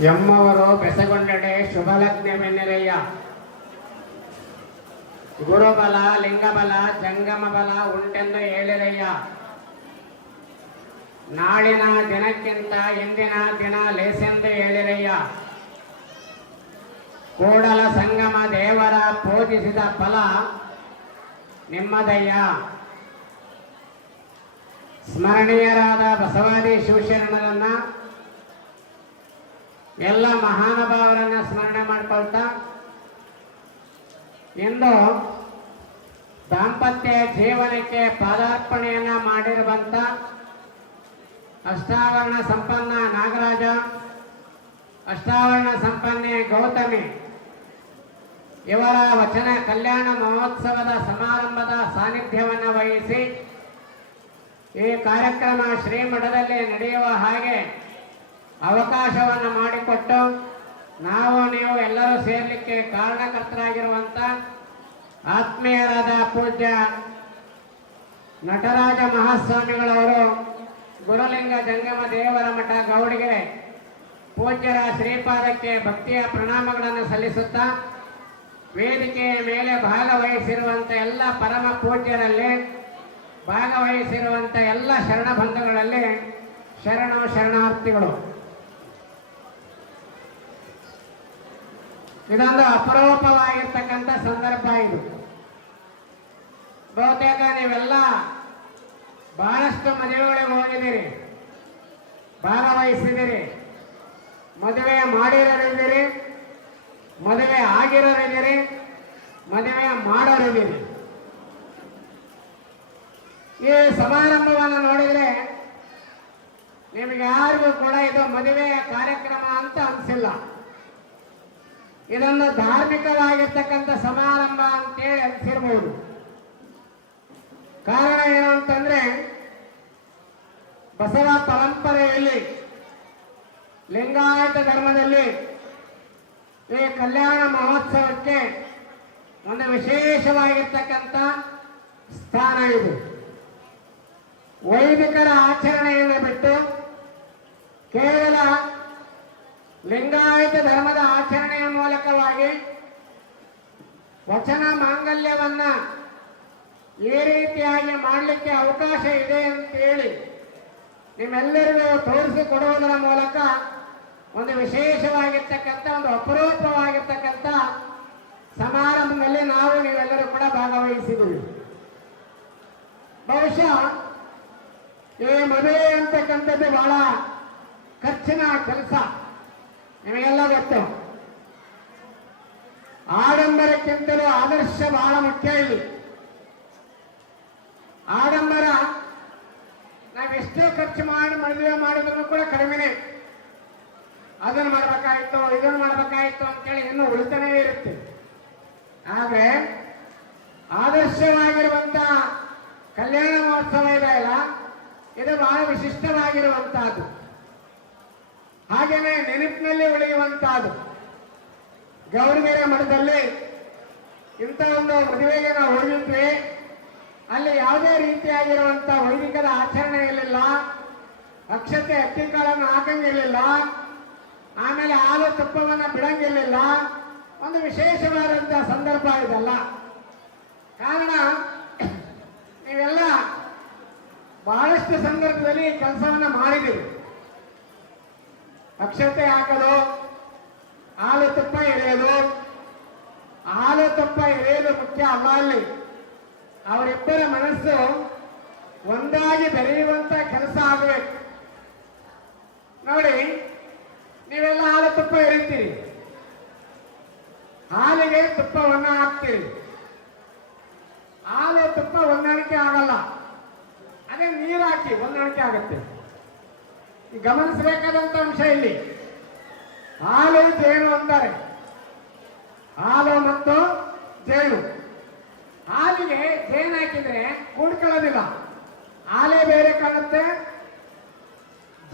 ಎಮ್ಮವರು ಬೆಸಗೊಂಡಡೆ ಶುಭಲಗ್ನವೆನ್ನೆಲೆಯ. ಗುರುಬಲ, ಲಿಂಗಬಲ ಜಂಗಮ ಬಲ ಉಂಟೆಂದು ಹೇಳಿರಯ್ಯ ನಾಳಿನ ದಿನಕ್ಕಿಂತ ಇಂದಿನ ದಿನ ಲೇಸೆಂದು ಹೇಳಿರಯ್ಯ ಕೂಡಲ ಸಂಗಮ ದೇವರ ಪೂಜಿಸಿದ ಫಲ ನಿಮ್ಮದಯ್ಯ. ಸ್ಮರಣೀಯರಾದ ಬಸವಾದಿ ಶಿವಶರಣರನ್ನ ಎಲ್ಲ ಮಹಾನುಭಾವರನ್ನ ಸ್ಮರಣೆ ಮಾಡಿಕೊಳ್ತಾ, ಇಂದು ದಾಂಪತ್ಯ ಜೀವನಕ್ಕೆ ಪಾದಾರ್ಪಣೆಯನ್ನ ಮಾಡಿರುವಂತ ಅಷ್ಟಾವರಣ ಸಂಪನ್ನ ನಾಗರಾಜ, ಅಷ್ಟಾವರಣ ಸಂಪನ್ನೆ ಗೌತಮಿ, ಇವರ ವಚನ ಕಲ್ಯಾಣ ಮಹೋತ್ಸವದ ಸಮಾರಂಭದ ಸಾನ್ನಿಧ್ಯವನ್ನು ವಹಿಸಿ ಈ ಕಾರ್ಯಕ್ರಮ ಶ್ರೀಮಠದಲ್ಲಿ ನಡೆಯುವ ಹಾಗೆ ಅವಕಾಶವನ್ನು ಮಾಡಿಕೊಟ್ಟು ನಾವು ನೀವು ಎಲ್ಲರೂ ಸೇರಲಿಕ್ಕೆ ಕಾರಣಕರ್ತರಾಗಿರುವಂಥ ಆತ್ಮೀಯರಾದ ಪೂಜ್ಯ ನಟರಾಜ ಮಹಾಸ್ವಾಮಿಗಳವರು ಗುರುಲಿಂಗ ಜಂಗಮ ದೇವರ ಮಠ ಗೌಡಿಗೆ ಪೂಜ್ಯರ ಶ್ರೀಪಾದಕ್ಕೆ ಭಕ್ತಿಯ ಪ್ರಣಾಮಗಳನ್ನು ಸಲ್ಲಿಸುತ್ತಾ ವೇದಿಕೆಯ ಮೇಲೆ ಭಾಗವಹಿಸಿರುವಂಥ ಎಲ್ಲ ಪರಮ ಪೂಜ್ಯರಲ್ಲಿ ಭಾಗವಹಿಸಿರುವಂಥ ಎಲ್ಲ ಶರಣ ಬಂಧುಗಳಲ್ಲಿ ಶರಣ ಶರಣಾರ್ಥಿಗಳು. ಇದೊಂದು ಅಪರೂಪವಾಗಿರ್ತಕ್ಕಂಥ ಸಂದರ್ಭ ಇದು. ಬಹುತೇಕ ನೀವೆಲ್ಲ ಬಹಳಷ್ಟು ಮದುವೆಗಳಿಗೆ ಹೋಗಿದ್ದೀರಿ ಭಾಗವಹಿಸಿದಿರಿ ಮದುವೆ ಮಾಡಿರೋರಿದ್ದೀರಿ, ಮದುವೆ ಆಗಿರೋರಿದ್ದೀರಿ, ಮದುವೆ ಮಾಡೋರಿದ್ದೀರಿ. ಈ ಸಮಾರಂಭವನ್ನು ನೋಡಿದರೆ ನಿಮಗೆ ಯಾರಿಗೂ ಕೂಡ ಇದು ಮದುವೆಯ ಕಾರ್ಯಕ್ರಮ ಅಂತ ಅನಿಸಿಲ್ಲ. ಇದೊಂದು ಧಾರ್ಮಿಕವಾಗಿರ್ತಕ್ಕಂಥ ಸಮಾರಂಭ ಅಂತೇಳಿ ಅನಿಸಿರ್ಬೋದು. ಕಾರಣ ಏನು ಅಂತಂದ್ರೆ, ಬಸವ ಪರಂಪರೆಯಲ್ಲಿ, ಲಿಂಗಾಯತ ಧರ್ಮದಲ್ಲಿ ಈ ಕಲ್ಯಾಣ ಮಹೋತ್ಸವಕ್ಕೆ ಒಂದು ವಿಶೇಷವಾಗಿರ್ತಕ್ಕಂಥ ಸ್ಥಾನ ಇದು. ವೈದಿಕರ ಆಚರಣೆಯನ್ನು ಬಿಟ್ಟು ಕೇವಲ ಲಿಂಗಾಯತ ಧರ್ಮದ ಆಚರಣೆಯ ಮೂಲಕವಾಗಿ ವಚನ ಮಾಂಗಲ್ಯವನ್ನ ಈ ರೀತಿಯಾಗಿ ಮಾಡಲಿಕ್ಕೆ ಅವಕಾಶ ಇದೆ ಅಂತೇಳಿ ನಿಮ್ಮೆಲ್ಲರಿಗೂ ತೋರಿಸಿಕೊಡುವುದರ ಮೂಲಕ ಒಂದು ವಿಶೇಷವಾಗಿರ್ತಕ್ಕಂಥ, ಒಂದು ಅಪರೂಪವಾಗಿರ್ತಕ್ಕಂಥ ಸಮಾರಂಭದಲ್ಲಿ ನಾವು ನೀವೆಲ್ಲರೂ ಕೂಡ ಭಾಗವಹಿಸಿದ್ದೀವಿ. ಬಹುಶಃ ಈ ಮದುವೆ ಅಂತಕ್ಕಂಥದ್ದು ಬಹಳ ಖರ್ಚಿನ ಕೆಲಸ. ನಿಮಗೆಲ್ಲ ಗೊತ್ತು? ಆಡಂಬರಕ್ಕಿಂತಲೂ ಆದರ್ಶ ಬಹಳ ಮುಖ್ಯ ಇಲ್ಲಿ. ಆಡಂಬರ ನಾವೆಷ್ಟೇ ಖರ್ಚು ಮಾಡಿ ಮದುವೆ ಮಾಡಿದ್ರು ಕೂಡ ಕಡಿಮೆನೆ. ಅದನ್ನು ಮಾಡ್ಬೇಕಾಯ್ತು, ಇದನ್ನು ಮಾಡ್ಬೇಕಾಯ್ತು ಅಂತೇಳಿ ಇನ್ನು ಉಳಿತಾನೇ ಇರುತ್ತೆ. ಆದ್ರೆ ಆದರ್ಶವಾಗಿರುವಂತ ಕಲ್ಯಾಣ ಮಹೋತ್ಸವ ಇದೆ ಅಲ್ಲ? ಇದು ಬಹಳ ವಿಶಿಷ್ಟವಾಗಿರುವಂತಹದ್ದು. ಹಾಗೇನೆ ನೆನಪಿನಲ್ಲಿ ಉಳಿಯುವಂತಹದ್ದು ಗೌರಿಗೆರೆ ಮಠದಲ್ಲಿ ಇಂಥ ಒಂದು ಮದುವೆಗೆ ನಾವು ಅಲ್ಲಿ ಯಾವುದೇ ರೀತಿಯಾಗಿರುವಂತ ವೈದಿಕದ ಆಚರಣೆ ಇರಲಿಲ್ಲ ಅಕ್ಷತೆ ಅಕ್ಕಿ ಕಾಳನ್ನು ಹಾಕಂಗಿರಲಿಲ್ಲ, ಆಮೇಲೆ ಹಾಲು ತುಪ್ಪವನ್ನ ಬಿಡಂಗಿರಲಿಲ್ಲ, ಒಂದು ವಿಶೇಷವಾದಂತ ಸಂದರ್ಭ ಇದಲ್ಲ. ಕಾರಣ, ನೀವೆಲ್ಲ ಬಹಳಷ್ಟು ಸಂದರ್ಭದಲ್ಲಿ ಕೆಲಸವನ್ನ ಮಾಡಿದ್ದೀರಿ. ಅಕ್ಷತೆ ಹಾಕೋದು. ಹಾಲು ತುಪ್ಪ ಎಳೆಯೋದು. ಹಾಲು ತುಪ್ಪ ಎಳೆಯೋದು ಮುಖ್ಯ ಅಲ್ಲ ಅಲ್ಲಿ? ಅವರಿಬ್ಬರ ಮನಸ್ಸು ಒಂದಾಗಿ ಬೆರೆಯುವಂತ ಕೆಲಸ ಆಗಬೇಕು. ನೋಡಿ, ನೀವೆಲ್ಲ ಹಾಲು ತುಪ್ಪ ಎರಿತೀರಿ ಹಾಲಿಗೆ ತುಪ್ಪವನ್ನ ಹಾಕ್ತೀರಿ. ಹಾಲು ತುಪ್ಪ ಹೊಂದಾಣಿಕೆ ಆಗಲ್ಲ. ಅದೇ ನೀರು ಹಾಕಿ ಹೊಂದಾಣಿಕೆ ಆಗುತ್ತೆ. ಗಮನಿಸಬೇಕಾದಂತ ಅಂಶ ಇಲ್ಲಿ. ಹಾಲು ಜೇನು ಅಂತಾರೆ ಹಾಲು ಮತ್ತು ಜೇನು. ಹಾಲಿಗೆ ಜೇನು ಹಾಕಿದ್ರೆ ಕೂಡ್ಕೊಳ್ಳೋದಿಲ್ಲ ಹಾಲೇ ಬೇರೆ ಕಾಣುತ್ತೆ,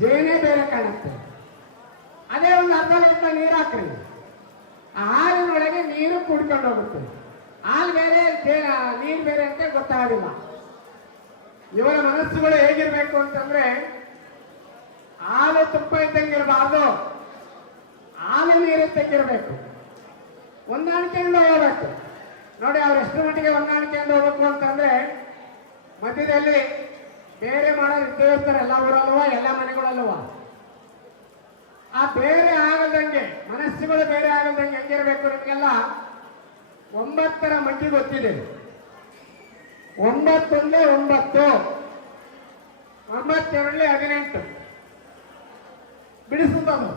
ಜೇನೇ ಬೇರೆ ಕಾಣುತ್ತೆ. ಅದೇ ಒಂದು ಅರ್ಧ ಲೀಟರ್ ನೀರು ಹಾಕ್ರಿ. ಹಾಲಿನೊಳಗೆ ನೀರು ಕುಡ್ಕೊಂಡು ಹೋಗುತ್ತೆ. ಹಾಲು ಬೇರೆ ನೀರು ಬೇರೆ ಅಂತ ಗೊತ್ತಾಗಲಿಲ್ಲ ಇವರ ಮನಸ್ಸುಗಳು ಹೇಗಿರ್ಬೇಕು ಅಂತಂದ್ರೆ ಹಾಲು ತುಪ್ಪ ಇದ್ದಂಗೆ ಇರಬಾರ್ದು ನೀರು ಇರಬೇಕು ಹೊಂದಾಣಿಕೆಯಿಂದ ಹೋಗಬೇಕು. ನೋಡಿ, ಅವ್ರು ಎಷ್ಟು ಮಟ್ಟಿಗೆ ಹೊಂದಾಣಿಕೆಯಿಂದ ಹೋಗಬೇಕು ಅಂತಂದ್ರೆ, ಮಧ್ಯದಲ್ಲಿ ಬೇರೆ ಮಾಡೋರು ಇದ್ದೇ ಇರ್ತಾರೆ, ಎಲ್ಲ ಊರಲ್ಲುವ, ಎಲ್ಲ ಮನೆಗಳಲ್ಲುವ. ಆ ಬೇರೆ ಆಗದಂಗೆ ಮನಸ್ಸುಗಳು ಬೇರೆ ಆಗದಂಗೆ ಹೆಂಗಿರಬೇಕು ನಿಮಗೆಲ್ಲ? ಒಂಬತ್ತರ ಮಟ್ಟಿ ಗೊತ್ತಿದೆ. ಒಂಬತ್ತೊಂದೇ ಒಂಬತ್ತು. ಒಂಬತ್ತೆರಡಲಿ ಹದಿನೆಂಟು. ಬಿಡಿಸುತ್ತದು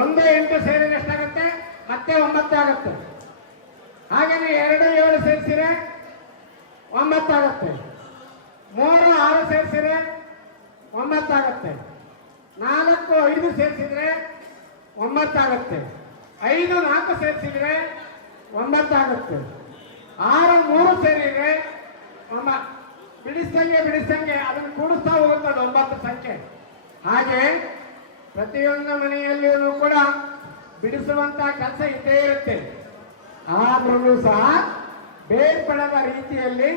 ಒಂದು ಎಂಟು ಸೇರಿ ಎಷ್ಟಾಗುತ್ತೆ? ಮತ್ತೆ ಒಂಬತ್ತು ಆಗುತ್ತೆ. ಹಾಗೇನೆ ಎರಡು ಏಳು ಸೇರಿಸಿದ್ರೆ ಒಂಬತ್ತಾಗುತ್ತೆ. ಮೂರು ಆರು ಸೇರಿಸಿದ್ರೆ ಒಂಬತ್ತಾಗುತ್ತೆ. ನಾಲ್ಕು, ಐದು ಸೇರಿಸಿದ್ರೆ ಒಂಬತ್ತಾಗುತ್ತೆ. ಐದು, ನಾಲ್ಕು ಸೇರಿಸಿದ್ರೆ ಒಂಬತ್ತಾಗುತ್ತೆ. ಆರು, ಮೂರು ಸೇರಿದ್ರೆ ಒಂಬ ಬಿಡಿಸ್ದಂಗೆ ಬಿಡಿಸ್ದಂಗೆ ಅದನ್ನು ಕೂಡಿಸ್ತಾ ಹೋಗುತ್ತದೆ ಒಂಬತ್ತು ಸಂಖ್ಯೆ. ಹಾಗೆ ಪ್ರತಿಯೊಂದು ಮನೆಯಲ್ಲಿಯೂ ಕೂಡ ಬಿಡಿಸುವಂತ ಕೆಲಸ ಇದ್ದೇ ಇರುತ್ತೆ. ಆದ್ರೂ ಸಹ ಬೇರ್ಪಡದ ರೀತಿಯಲ್ಲಿ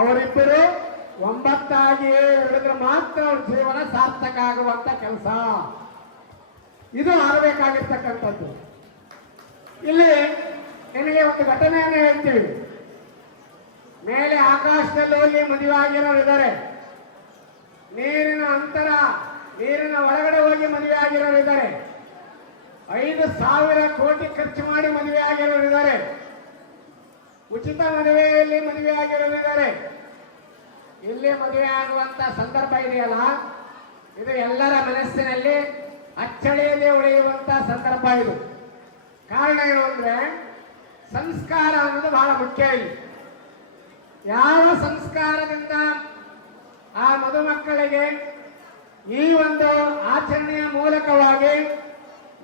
ಅವರಿಬ್ಬರು ಒಂಬತ್ತಾಗಿಯೇ ಹೇಳಿದ್ರೆ ಮಾತ್ರ ಅವ್ರ ಜೀವನ ಸಾರ್ಥಕ ಆಗುವಂತ ಕೆಲಸ. ಇದು ಆಗಬೇಕಾಗಿರ್ತಕ್ಕಂಥದ್ದು ಇಲ್ಲಿ ನಿಮಗೆ ಒಂದು ಘಟನೆಯನ್ನು ಹೇಳ್ತೀವಿ. ಮೇಲೆ ಆಕಾಶದಲ್ಲಿ ಹೋಗಿ ಮದುವೆ ಆಗಿರೋರು ಇದ್ದಾರೆ ನೀರಿನ ಅಂತರ ನೀರಿನ ಒಳಗಡೆ ಹೋಗಿ ಮದುವೆ ಆಗಿರೋರಿದ್ದಾರೆ. ಐದು ಸಾವಿರ ಕೋಟಿ ಖರ್ಚು ಮಾಡಿ ಮದುವೆ ಆಗಿರೋರಿದ್ದಾರೆ. ಉಚಿತ ಮದುವೆಯಲ್ಲಿ ಮದುವೆ ಆಗಿರೋರಿದ್ದಾರೆ. ಇಲ್ಲಿ ಮದುವೆ ಆಗುವಂತ ಸಂದರ್ಭ ಇದೆಯಲ್ಲ? ಇದು ಎಲ್ಲರ ಮನಸ್ಸಿನಲ್ಲಿ ಅಚ್ಚಳಿಯದೆ ಉಳಿಯುವಂತ ಸಂದರ್ಭ ಇದು. ಕಾರಣ ಏನು ಅಂದ್ರೆ, ಸಂಸ್ಕಾರ ಅನ್ನೋದು ಬಹಳ ಮುಖ್ಯ ಇಲ್ಲಿ. ಯಾವ ಸಂಸ್ಕಾರದಿಂದ ಆ ಮದುಮಕ್ಕಳಿಗೆ ಈ ಒಂದು ಆಚರಣೆಯ ಮೂಲಕವಾಗಿ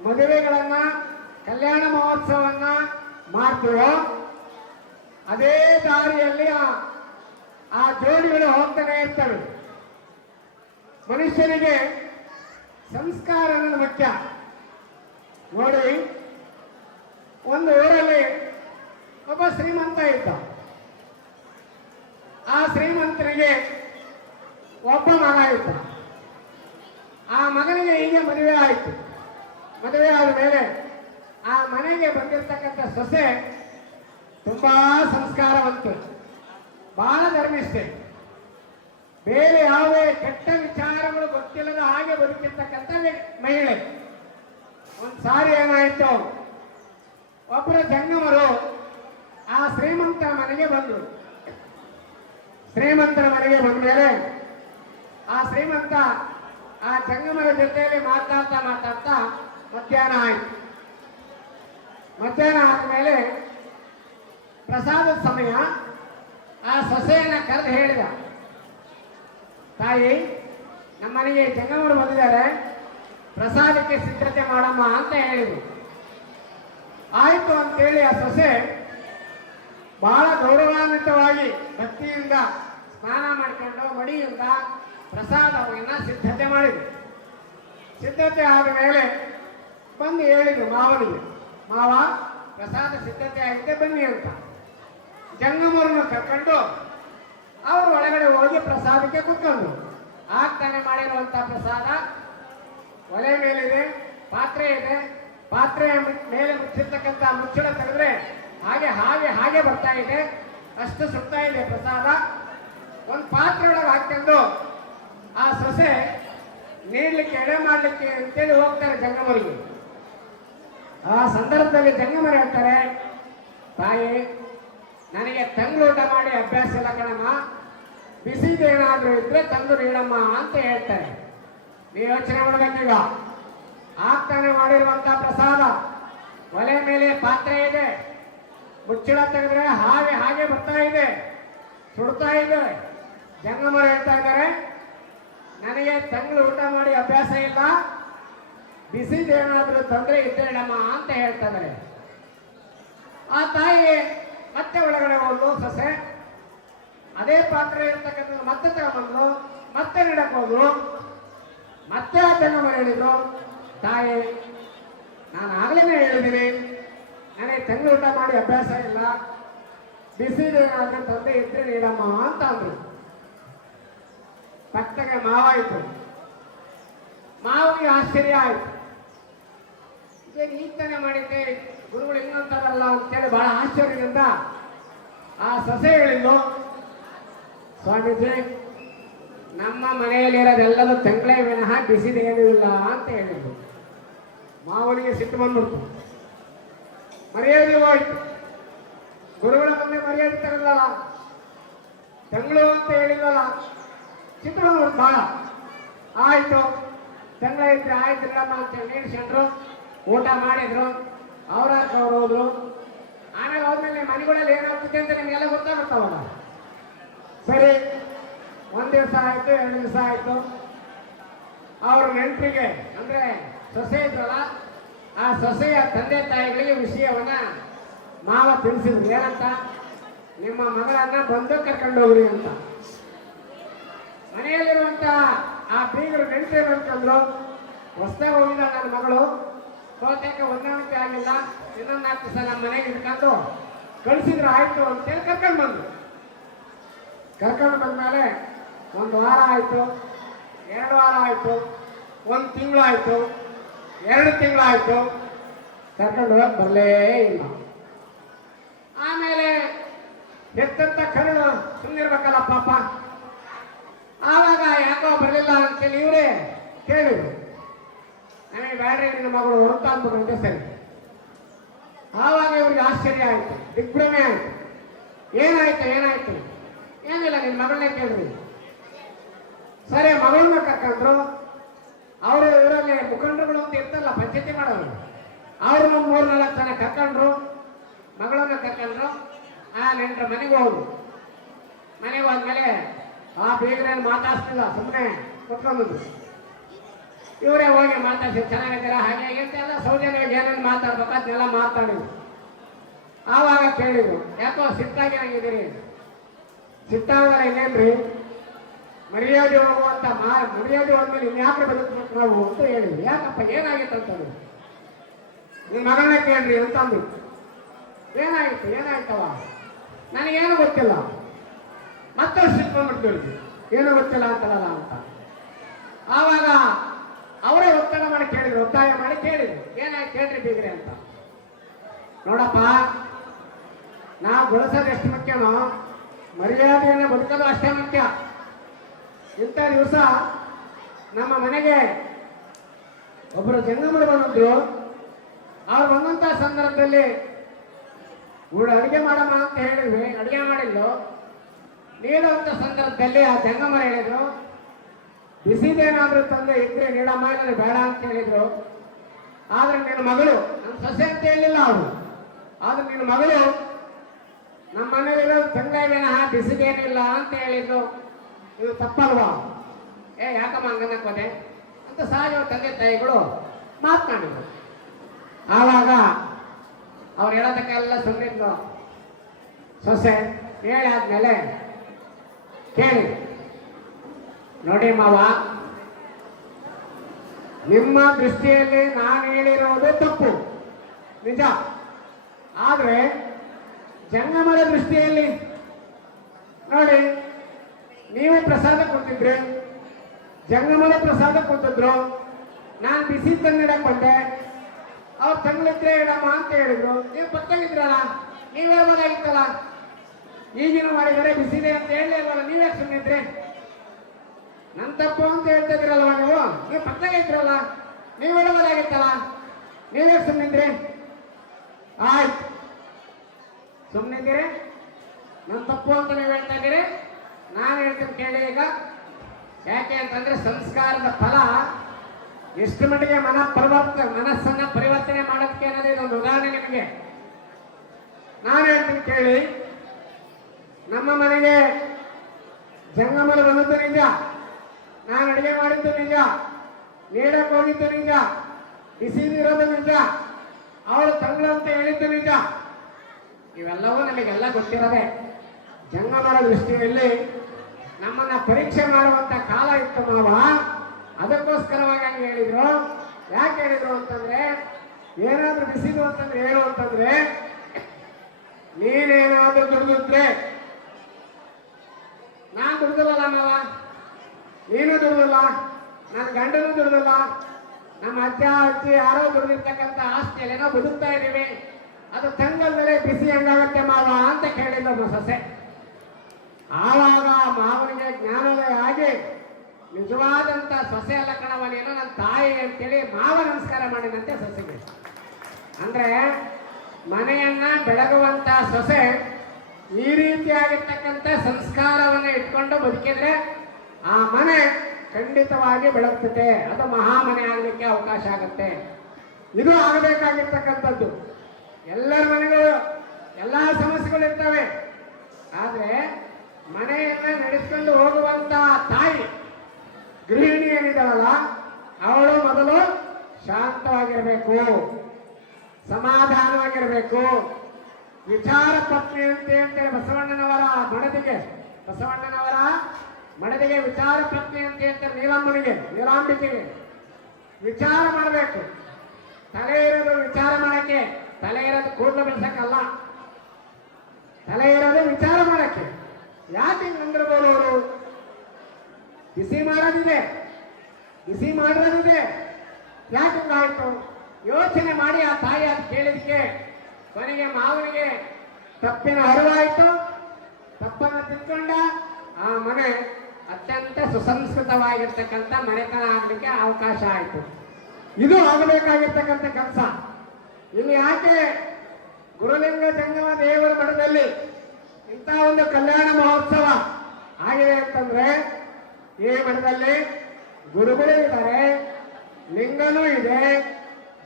ಮದುವೆಗಳನ್ನ, ಕಲ್ಯಾಣ ಮಹೋತ್ಸವನ್ನ ಮಾಡ್ತೀವೋ, ಅದೇ ದಾರಿಯಲ್ಲಿ ಆ ಜೋಡಿಗಳು ಹೋಗ್ತಾನೆ ಇರ್ತವೆ. ಮನುಷ್ಯನಿಗೆ ಸಂಸ್ಕಾರ ಅನ್ನೋದು ಮುಖ್ಯ. ನೋಡಿ, ಒಂದು ಊರಲ್ಲಿ ಒಬ್ಬ ಶ್ರೀಮಂತ ಇದ್ದ. ಆ ಶ್ರೀಮಂತರಿಗೆ ಒಬ್ಬ ಮಗ ಇದ್ದ. ಮಗನಿಗೆ ಹೀಗೆ ಮದುವೆ ಆಯಿತು. ಮದುವೆ ಆದ ಮೇಲೆ ಆ ಮನೆಗೆ ಬಂದಿರತಕ್ಕಂಥ ಸೊಸೆ ತುಂಬಾ ಸಂಸ್ಕಾರವಂತು, ಬಹಳ ಧರ್ಮಿಷ್ಠೆ. ಬೇರೆ ಯಾವುದೇ ಕೆಟ್ಟ ವಿಚಾರಗಳು ಗೊತ್ತಿಲ್ಲದ ಹಾಗೆ ಬದುಕಿರ್ತಕ್ಕಂಥ ಮಹಿಳೆ. ಒಂದು ಸಾರಿ ಏನಾಯಿತು? ಒಬ್ಬರ ಜಂಗಮರು ಆ ಶ್ರೀಮಂತರ ಮನೆಗೆ ಬಂದರು. ಶ್ರೀಮಂತರ ಮನೆಗೆ ಬಂದ ಮೇಲೆ ಆ ಶ್ರೀಮಂತ ಆ ಚಂಗಮರ ಜೊತೆಯಲ್ಲಿ ಮಾತಾಡ್ತಾ ಮಾತಾಡ್ತಾ ಮಧ್ಯಾಹ್ನ ಆಯಿತು. ಮಧ್ಯಾಹ್ನ ಆದ್ಮೇಲೆ ಪ್ರಸಾದದ ಸಮಯ. ಆ ಸೊಸೆಯನ್ನ ಕರೆದು ಹೇಳಿದ, ತಾಯಿ ನಮ್ಮ ಮನೆಗೆ ಜಂಗಮರು ಬಂದಿದ್ದಾರೆ. ಪ್ರಸಾದಕ್ಕೆ ಸಿದ್ಧತೆ ಮಾಡಮ್ಮ ಅಂತ ಹೇಳಿದರು. ಆಯ್ತು ಅಂತೇಳಿ ಆ ಸೊಸೆ ಬಹಳ ಗೌರವಾನ್ವಿತವಾಗಿ ಭಕ್ತಿಯಿಂದ ಸ್ನಾನ ಮಾಡಿಕೊಂಡು ಮಡಿಯಿಂದ ಪ್ರಸಾದವನ್ನ ಸಿದ್ಧತೆ ಮಾಡಿದ್ರು ಸಿದ್ಧತೆ ಆದ ಮೇಲೆ ಬಂದು ಹೇಳಿದ್ರು ಮಾವನಿಗೆ, ಮಾವ, ಪ್ರಸಾದ ಸಿದ್ಧತೆ ಆಗಿದೆ, ಬನ್ನಿ ಅಂತ. ಜಂಗಮರನ್ನು ಕರ್ಕೊಂಡು ಅವರು ಒಳಗಡೆ ಹೋಗಿ ಪ್ರಸಾದಕ್ಕೆ ಕುತ್ಕೊಂಡು ಆಗ್ತಾನೆ ಮಾಡಿರುವಂಥ ಪ್ರಸಾದ ಒಲೆ ಮೇಲಿದೆ, ಪಾತ್ರೆ ಇದೆ. ಪಾತ್ರೆಯ ಮೇಲೆ ಮುಚ್ಚಿರ್ತಕ್ಕಂಥ ಮುಚ್ಚಳ ತೆಗೆದ್ರೆ ಹಾಗೆ ಹಾಗೆ ಹಾಗೆ ಬರ್ತಾ ಇದೆ. ಅಷ್ಟು ಸುತ್ತಾ ಇದೆ ಪ್ರಸಾದ. ಒಂದು ಪಾತ್ರೆ ಒಳಗೆ ಹಾಕೊಂಡು ಆ ಸೊಸೆ ನೀಡ್ಲಿಕ್ಕೆ ಎಡೆ ಮಾಡಲಿಕ್ಕೆ ಅಂತೇಳಿ ಹೋಗ್ತಾರೆ ಜಂಗಮರಿಗೆ. ಆ ಸಂದರ್ಭದಲ್ಲಿ ಜಂಗಮರ ಹೇಳ್ತಾರೆ, ತಾಯಿ, ನನಗೆ ತಂಗ್ಳೂಟ ಮಾಡಿ ಅಭ್ಯಾಸ ಇಲ್ಲ ಕಣಮ್ಮ. ಬಿಸಿದೇನಾದ್ರೂ ಇದ್ರೆ ತಂದು ನೀಡಮ್ಮ ಅಂತ ಹೇಳ್ತಾರೆ. ನೀವು ಯೋಚನೆ ಮಾಡ್ಬೇಕೀಗ ಆಗ್ತಾನೆ ಮಾಡಿರುವಂತ ಪ್ರಸಾದ. ಒಲೆ ಮೇಲೆ ಪಾತ್ರೆ ಇದೆ. ಮುಚ್ಚಳ ತೆಗೆದ್ರೆ ಹಾಗೆ ಹಾಗೆ ಬರ್ತಾ ಇದೆ. ಸುಡ್ತಾ ಇದೆ. ಜಂಗಮರ ಹೇಳ್ತಾ ಇದ್ದಾರೆ ನನಗೆ ತಂಗ್ಳು ಊಟ ಮಾಡಿ ಅಭ್ಯಾಸ ಇಲ್ಲ. ಬಿಸಿದೇನಾದ್ರೂ ತೊಂದರೆ ಇದ್ದೇಳಮ್ಮ ಅಂತ ಹೇಳ್ತಾರೆ. ಆ ತಾಯಿ ಮತ್ತೆ ಒಳಗಡೆ ಹೋದ್ಲು ಸೊಸೆ. ಅದೇ ಪಾತ್ರೆ ಇರ್ತಕ್ಕಂಥ ಮತ್ತೆ ತಗೊಂಡ್ಬಂದ್ರು ಮತ್ತೆ ನೀಡಕ್ ಹೋದ್ರು ಮತ್ತೆ ಆ ಜಂಗಮ ಹೇಳಿದ್ರು, ತಾಯಿ, ನಾನು ಆಗಲೇ ಹೇಳಿದ್ದೀನಿ. ನನಗೆ ತಂಗಿ ಊಟ ಮಾಡಿ ಅಭ್ಯಾಸ ಇಲ್ಲ. ಬಿಸಿದೇನಾದ್ರೂ ತೊಂದರೆ ಇದ್ರೆ ನೀಡಮ್ಮ ಅಂತ ಅಂದ್ರು. ಪಕ್ಕಗೆ ಮಾವಾಯಿತು. ಮಾವಿಗೆ ಆಶ್ಚರ್ಯ ಆಯಿತು. ಇದೇನು ಈಗ ತಾನೇ ಮಾಡಿದ್ದೆ ಗುರುಗಳು ಇನ್ನೊಂತಾರಲ್ಲ ಅಂತೇಳಿ ಬಹಳ ಆಶ್ಚರ್ಯದಿಂದ ಆ ಸೊಸೆ ಹೇಳಿದ್ದು ಸ್ವಾಮೀಜಿ, ನಮ್ಮ ಮನೆಯಲ್ಲಿರೋದೆಲ್ಲದೂ ತೆಂಗಳೇ ವಿನಃ ಬಿಸಿದೇನೂ ಇಲ್ಲ ಅಂತ ಹೇಳಿದ್ರು. ಮಾವನಿಗೆ ಸಿಟ್ಟು ಬಂದ್ಬಿಡ್ತು ಮರ್ಯಾದೆ ಹೋಯ್ತು ಗುರುಗಳ ಮುಂದೆ ಮರ್ಯಾದೆ ತಗದಲ್ಲ ತೆಂಗಳು ಅಂತ ಹೇಳಿದ್ವಲ್ಲ ಬಂದ್ಬಿಡ್ತು ಬಹಳ ಆಯ್ತು. ತೆಂಗಳ ಇದ್ರೆ ಆಯ್ತು ಇಲ್ಲಮ್ಮ ಅಂತ ಊಟ ಮಾಡಿದ್ರು. ಅವ್ರ ಅವ್ರು ಹೋದ್ರು. ಆಮೇಲೆ ಹೋದ್ಮೇಲೆ ಮನೆಗಳಲ್ಲಿ ಏನಾಗ್ತದೆ ಅಂತ ನಿಮಗೆಲ್ಲ ಗೊತ್ತಾಗುತ್ತವಲ್ಲ ಸರಿ. ಒಂದ್ ದಿವಸ ಆಯ್ತು, ಎರಡು ದಿವಸ ಆಯ್ತು. ಅವ್ರ ನೆಂಟರಿಗೆ, ಅಂದ್ರೆ ಸೊಸೆ ಇದ್ರಲ್ಲ, ಆ ಸೊಸೆಯ ತಂದೆ ತಾಯಿಗಳಿಗೆ ವಿಷಯವನ್ನ ಮಾವ ತಿಳಿಸಿದ್ರು. ಏನಂತ? ನಿಮ್ಮ ಮಗಳನ್ನ ಬಂದು ಕರ್ಕೊಂಡು ಹೋಗ್ರಿ ಅಂತ. ಮನೆಯಲ್ಲಿರುವಂತ ಆ ಬೀಗರು ನೆಂಟರು ಹೊಸದಾಗ ಹೋಗಿಲ್ಲ ನನ್ನ ಮಗಳು. ಬಹುತೇಕ ಹೊಂದಾಣಿಕೆ ಆಗಿಲ್ಲ. ಇನ್ನೊಂದು ನಾಲ್ಕು ನಮ್ಮ ಮನೆಗೆ ಇಟ್ಕೊಂಡು ಕಳಿಸಿದ್ರೆ ಆಯ್ತು ಅಂತೇಳಿ ಕರ್ಕೊಂಡು ಬಂದ್ರು ಕರ್ಕೊಂಡು ಬಂದ್ಮೇಲೆ ಒಂದು ವಾರ ಆಯ್ತು, ಎರಡು ವಾರ ಆಯ್ತು, ಒಂದು ತಿಂಗಳು ಆಯ್ತು, ಎರಡು ತಿಂಗಳಾಯಿತು ಕರ್ಕೊಂಡು ಹೋಗಕ್ ಬರಲೇ ಇಲ್ಲ. ಆಮೇಲೆ ಎತ್ತಂತ ಸುಮ್ಮನೆ ಸುಮ್ಮನಿರ್ಬೇಕಲ್ಲ ಪಾಪ. ಆವಾಗ ಯಾಕೋ ಬರಲಿಲ್ಲ ಅಂತ ಹೇಳಿ ಇವರೇ ಕೇಳಿದ್ರು ನನಗೆ ಬೇರೆ ನಿನ್ನ ಮಗಳು ಅಂತ ಅಂದ್ಬಿಟ್ರಂತೆ ಸರಿ. ಆವಾಗ ಇವ್ರಿಗೆ ಆಶ್ಚರ್ಯ ಆಯ್ತು, ದಿಗ್ಭ್ರಮೆ ಆಯ್ತು. ಏನಾಯ್ತು ಏನಾಯ್ತು? ಏನಿಲ್ಲ, ನಿನ್ನ ಮಗಳನ್ನೇ ಕೇಳಿದ್ವಿ. ಸರಿ, ಮಗಳನ್ನ ಕರ್ಕೊಂಡ್ರು. ಅವರು ಇವರಲ್ಲಿ ಮುಖಂಡರುಗಳು ಅಂತ ಇರ್ತಲ್ಲ, ಪಂಚಾಯತಿ ಮಾಡೋರು. ಅವ್ರನ್ನ ಮೂರು ನಾಲ್ಕು ಜನ ಕರ್ಕೊಂಡ್ರು. ಮಗಳನ್ನ ಕರ್ಕೊಂಡ್ರು. ಆ ನೆಂಟ್ರ ಮನೆಗೆ ಹೋದ್ರು. ಮನೆಗೆ ಹೋದ್ಮೇಲೆ ಆ ಬೀಗರೇನು ಮಾತಾಡ್ತಿಲ್ಲ ಸುಮ್ಮನೆ ಕೊಟ್ಕೊಂಡ್ಬಂದು ಇವರೇ ಹೋಗಿ ಮಾತಾಡ್ಸಿ, ಚೆನ್ನಾಗಿದ್ದೀರ, ಹಾಗೆ ಹೀಗೆ ಎಲ್ಲ ಸೌಜನ್ಯವಾಗಿ ಏನೇನು ಮಾತಾಡ್ಬೇಕು ಅದನ್ನೆಲ್ಲ ಮಾತಾಡಿದ್ರು. ಆವಾಗ ಕೇಳಿದ್ರು, ಯಾಕೋ ಸಿಟ್ಟಾಗಿ ಆಗಿದ್ದೀರಿ ಸಿಟ್ಟಾಗಲ್ಲ ಇನ್ನೇನ್ರಿ? ಮರ್ಯಾದೆ ಹೋಗುವಂತ ಮಾ, ಮರ್ಯಾದೆ ಹೋದ್ಮೇಲೆ ಇನ್ಯಾಕೆ ಬದುಕ್ಬೇಕು ನಾವು? ಅಂತ ಹೇಳಿದ್ವಿ ಯಾಕಪ್ಪ, ಏನಾಗಿತ್ತು? ಅಂತಂದ್ರು ನಿಮ್ಮ ಮಗಳನ್ನ ಕೇಳ್ರಿ ಅಂತಂದ್ರು ಏನಾಯ್ತು ಏನಾಯ್ತವ ನನಗೇನು ಗೊತ್ತಿಲ್ಲ. ಮತ್ತಷ್ಟು ಸಿಟ್ಕೊಂಡ್ಬಿಡ್ತೀವಿ ಏನು ಗೊತ್ತಿಲ್ಲ ಅಂತಲ್ಲ ಅಂತ. ಆವಾಗ ಅವರೇ ಒತ್ತಡ ಮಾಡಿ ಕೇಳಿದ್ರು, ಒತ್ತಾಯ ಮಾಡಿ ಕೇಳಿದ್ರು. ಏನಾಯ್ತು ಕೇಳ್ರಿ ಬೀಗ್ರಿ ಅಂತ. ನೋಡಪ್ಪ, ನಾವು ಬಳಸೋದು ಎಷ್ಟು ಮುಖ್ಯನೋ, ಮರ್ಯಾದೆಯನ್ನು ಬದುಕೋದು ಅಷ್ಟೇ ಮುಖ್ಯ. ಇಂಥ ದಿವಸ ನಮ್ಮ ಮನೆಗೆ ಒಬ್ಬರು ಜಂಗಮರು ಬಂದಿದ್ರು. ಅವ್ರು ಬಂದಂಥ ಸಂದರ್ಭದಲ್ಲಿ ಅಡುಗೆ ಮಾಡಮ್ಮ ಅಂತ ಹೇಳಿದ್ವಿ. ಅಡುಗೆ ಮಾಡಿದ್ಲು. ನೀಡುವಂತ ಸಂದರ್ಭದಲ್ಲಿ ಆ ಜಂಗಮ ಹೇಳಿದ್ರು, ಬಿಸಿದೇನಾದ್ರೂ ತಂದೆ ಇದ್ರೆ ನೀಡಮ್ಮ ಇಲ್ಲದ್ರೆ ಬೇಡ ಅಂತ ಹೇಳಿದ್ರು. ಆದ್ರೆ ನಿನ್ನ ಮಗಳು ನನ್ನ ಸೊಸೆ ಅಂತ ಹೇಳಿಲ್ಲ ಅವರು ಆದ್ರೆ ನಿನ್ನ ಮಗಳು ನಮ್ಮ ಮನೇಲಿರೋ ತಂಗಾಯಿನ ಬಿಸಿದೇನಿಲ್ಲ ಅಂತ ಹೇಳಿದ್ರು. ಇದು ತಪ್ಪಲ್ವಾ? ಏ, ಯಾಕಮ್ಮ ಹಂಗನ್ನಕ್ಕೋದೆ ಅಂತ ಸಹಜ ತಂದೆ ತಾಯಿಗಳು ಮಾತನಾಡಿದ್ರು. ಆವಾಗ ಅವ್ರು ಹೇಳೋದಕ್ಕೆಲ್ಲ ಸುಮ್ಮನಿದ್ಲು ಸೊಸೆ ಹೇಳಿ ಆದ್ಮೇಲೆ ಕೇಳಿ. ನೋಡಿ ಮಾವ, ನಿಮ್ಮ ದೃಷ್ಟಿಯಲ್ಲಿ ನಾನು ಹೇಳಿರೋದು ತಪ್ಪು. ನಿಜ. ಆದರೆ ಜಂಗಮರ ದೃಷ್ಟಿಯಲ್ಲಿ, ನೋಡಿ, ನೀವು ಪ್ರಸಾದ ಕೊಟ್ಟಿದ್ರೆ ಜಂಗಮರ ಪ್ರಸಾದ ಕೊಟ್ಟಿದ್ರು, ನಾನು ಬಿಸಿ ತಂದಿಡಕ್ ಬಂದೆ ಅವ್ರು ತಂಗ್ಳಿದ್ರೆ ಇಡಮ್ಮ ಅಂತ ಹೇಳಿದ್ರು. ನೀವು ಪಕ್ಕಲಿದ್ರಲ್ಲ ನೀವೇ ಮಗ ಹೇಳ್ಬೋದಾಗಿತ್ತಲ್ಲ ಈಗಿನ ಮಾಡಿದರೆ ಬಿಸಿದೆ ಅಂತ ಹೇಳಲಿಲ್ವಲ್ಲ ನೀವೇ ಇದ್ರೆ. ನನ್ ತಪ್ಪು ಅಂತ ಹೇಳ್ತಾ ನೀವು? ನೀವು ಪಕ್ಕದಾಗ ಇದ್ರಲ್ಲ? ನೀವು ಹೇಳ್ಬೋದಾಗಿತ್ತಲ್ಲ ನೀವೇ ಸುಮ್ಮನಿದ್ರೆ ಆಯ್ತು. ಸುಮ್ಮನಿದ್ದೀರಿ ನನ್ ತಪ್ಪು ಅಂತ ನೀವು ಹೇಳ್ತಾ ಇದ್ದೀರಿ? ನಾನು ಹೇಳ್ತೀನಿ ಕೇಳಿ ಈಗ. ಯಾಕೆ ಅಂತಂದ್ರೆ ಸಂಸ್ಕಾರದ ಫಲ ಎಷ್ಟು ಮಟ್ಟಿಗೆ ಮನ ಪರಿವರ್ತನೆ ಮನಸ್ಸನ್ನ ಪರಿವರ್ತನೆ ಮಾಡೋದಕ್ಕೆ ಅನ್ನೋದು ಇದೊಂದು ಉದಾಹರಣೆ ನಿಮಗೆ. ನಾನು ಹೇಳ್ತೀನಿ ಕೇಳಿ. ನಮ್ಮ ಮನೆಗೆ ಜಂಗಮರ ಬಂದಿದ್ದು ನಿಜ ನಾನು ಅಡಿಗೆ ಮಾಡಿದ್ದು ನಿಜ ನೀಡಕ್ಕೆ ಹೋಗಿದ್ದು ನಿಜ ಬಿಸಿದಿರೋದು ನಿಜ ಅವಳು ತಂಗಳು ಅಂತ ಹೇಳಿದ್ದು ನಿಜ ಇವೆಲ್ಲವೂ ನಮಗೆಲ್ಲ ಗೊತ್ತಿರೋದೆ ಜಂಗಮರ ದೃಷ್ಟಿಯಲ್ಲಿ ನಮ್ಮನ್ನ ಪರೀಕ್ಷೆ ಮಾಡುವಂತ ಕಾಲ ಇತ್ತು ಮಾವ. ಅದಕ್ಕೋಸ್ಕರವಾಗಿ ಹಂಗೆ ಹೇಳಿದ್ರು. ಯಾಕೆ ಹೇಳಿದ್ರು ಅಂತಂದ್ರೆ, ಏನಾದ್ರೂ ಬಿಸಿದು ಅಂತಂದ್ರೆ ಏನು ಅಂತಂದ್ರೆ, ನೀನೇನಾದ್ರೂ ದುಡಿದಿದ್ರೆ ನಾನ್ ದುಡ್ದಲ್ಲ ಮಾವ. ನೀನು ದುಡ್ದಿಲ್ಲ ನನ್ನ ಗಂಡನೂ ದುಡ್ದಿಲ್ಲ. ನಮ್ಮ ಅಜ್ಜ, ಅಜ್ಜಿ ಯಾರೋ ದುಡ್ದಿರ್ತಕ್ಕಂಥ ಆಸ್ತಿಯಲ್ಲಿ ಏನೋ ಬದುಕ್ತಾ ಇದ್ದೀವಿ. ಅದು ತಂಗಲ್ದಲ್ಲೇ ಬಿಸಿ ಹೆಂಗಾಗತ್ತೆ ಮಾವ ಅಂತ ಕೇಳಿದ್ದ ಒಬ್ಬ ಸೊಸೆ. ಆವಾಗ ಮಾವನಿಗೆ ಜ್ಞಾನೋದಯ ಆಗಿ ನಿಜವಾದಂತ ಸೊಸೆ ಅಲ್ಲ ಕಣವ ನೀನು ನನ್ನ ತಾಯಿ ಅಂತೇಳಿ ಮಾವ ನಮಸ್ಕಾರ ಮಾಡಿದಂತೆ ಸೊಸೆಗೆ. ಅಂದ್ರೆ ಮನೆಯನ್ನ ಬೆಳಗುವಂತ ಸೊಸೆ ಈ ರೀತಿಯಾಗಿರ್ತಕ್ಕಂಥ ಸಂಸ್ಕಾರವನ್ನು ಇಟ್ಕೊಂಡು ಬದುಕಿದ್ರೆ ಆ ಮನೆ ಖಂಡಿತವಾಗಿ ಬೆಳಗ್ತದೆ ಅದು ಮಹಾಮನೆ ಆಗಲಿಕ್ಕೆ ಅವಕಾಶ ಆಗುತ್ತೆ. ಇದು ಆಗಬೇಕಾಗಿರ್ತಕ್ಕಂಥದ್ದು. ಎಲ್ಲರ ಮನೆಗಳು, ಎಲ್ಲ ಸಮಸ್ಯೆಗಳು ಇರ್ತವೆ. ಆದರೆ ಮನೆಯನ್ನ ನಡೆಸ್ಕೊಂಡು ಹೋಗುವಂತ ತಾಯಿ ಗೃಹಿಣಿ ಏನಿದಾಳಲ್ಲ ಅವಳು ಮೊದಲು ಶಾಂತವಾಗಿರಬೇಕು, ಸಮಾಧಾನವಾಗಿರಬೇಕು. ವಿಚಾರ ಪತ್ನಿ ಅಂತ ಅಂತೇಳಿ ಬಸವಣ್ಣನವರ ಮಡದಿಗೆ. ಬಸವಣ್ಣನವರ ಮಡದಿಗೆ ವಿಚಾರ ಪತ್ನಿ ಅಂತ ಹೇಳ್ತಾರೆ ನೀಲಮ್ಮನಿಗೆ ನೀಲಾಂಬಿಕೆಗೆ. ವಿಚಾರ ಮಾಡಬೇಕು. ತಲೆ ಇರೋದು ವಿಚಾರ ಮಾಡಕ್ಕೆ. ತಲೆ ಇರೋದು ಕೂದಲು ಬೆಳೆಸಕ್ಕಲ್ಲ. ತಲೆ ಇರೋದು ವಿಚಾರ ಮಾಡಕ್ಕೆ. ಯಾಕೆ ಹಿಂಗ್ ಅಂದಿರ್ಬೋದು ಅವರು ಬಿಸಿ ಮಾಡೋದಿದೆ. ಬಿಸಿ ಮಾಡೋದಿದೆ ಯಾಕೆ ಆಯ್ತು ಯೋಚನೆ ಮಾಡಿ ಆ ತಾಯಿ ಅದು ಕೇಳಿದಕ್ಕೆ ಕೊನೆಗೆ ಮಾವನಿಗೆ ತಪ್ಪಿನ ಅರಿವಾಯಿತು. ತಪ್ಪನ್ನು ತಿಳ್ಕೊಂಡ ಆ ಮನೆ ಅತ್ಯಂತ ಸುಸಂಸ್ಕೃತವಾಗಿರ್ತಕ್ಕಂಥ ಮನೆತನ ಆಗಲಿಕ್ಕೆ ಅವಕಾಶ ಆಯಿತು. ಇದು ಆಗಬೇಕಾಗಿರ್ತಕ್ಕಂಥ ಕೆಲಸ. ಇಲ್ಲಿ ಯಾಕೆ ಗುರುಲಿಂಗ ಜಂಗಮ ದೇವರ ಮಠದಲ್ಲಿ ಇಂಥ ಒಂದು ಕಲ್ಯಾಣ ಮಹೋತ್ಸವ ಆಗಿದೆ ಅಂತಂದ್ರೆ ಈ ಮಠದಲ್ಲಿ ಗುರುಗಳು ಇದ್ದಾರೆ, ಲಿಂಗನೂ ಇದೆ,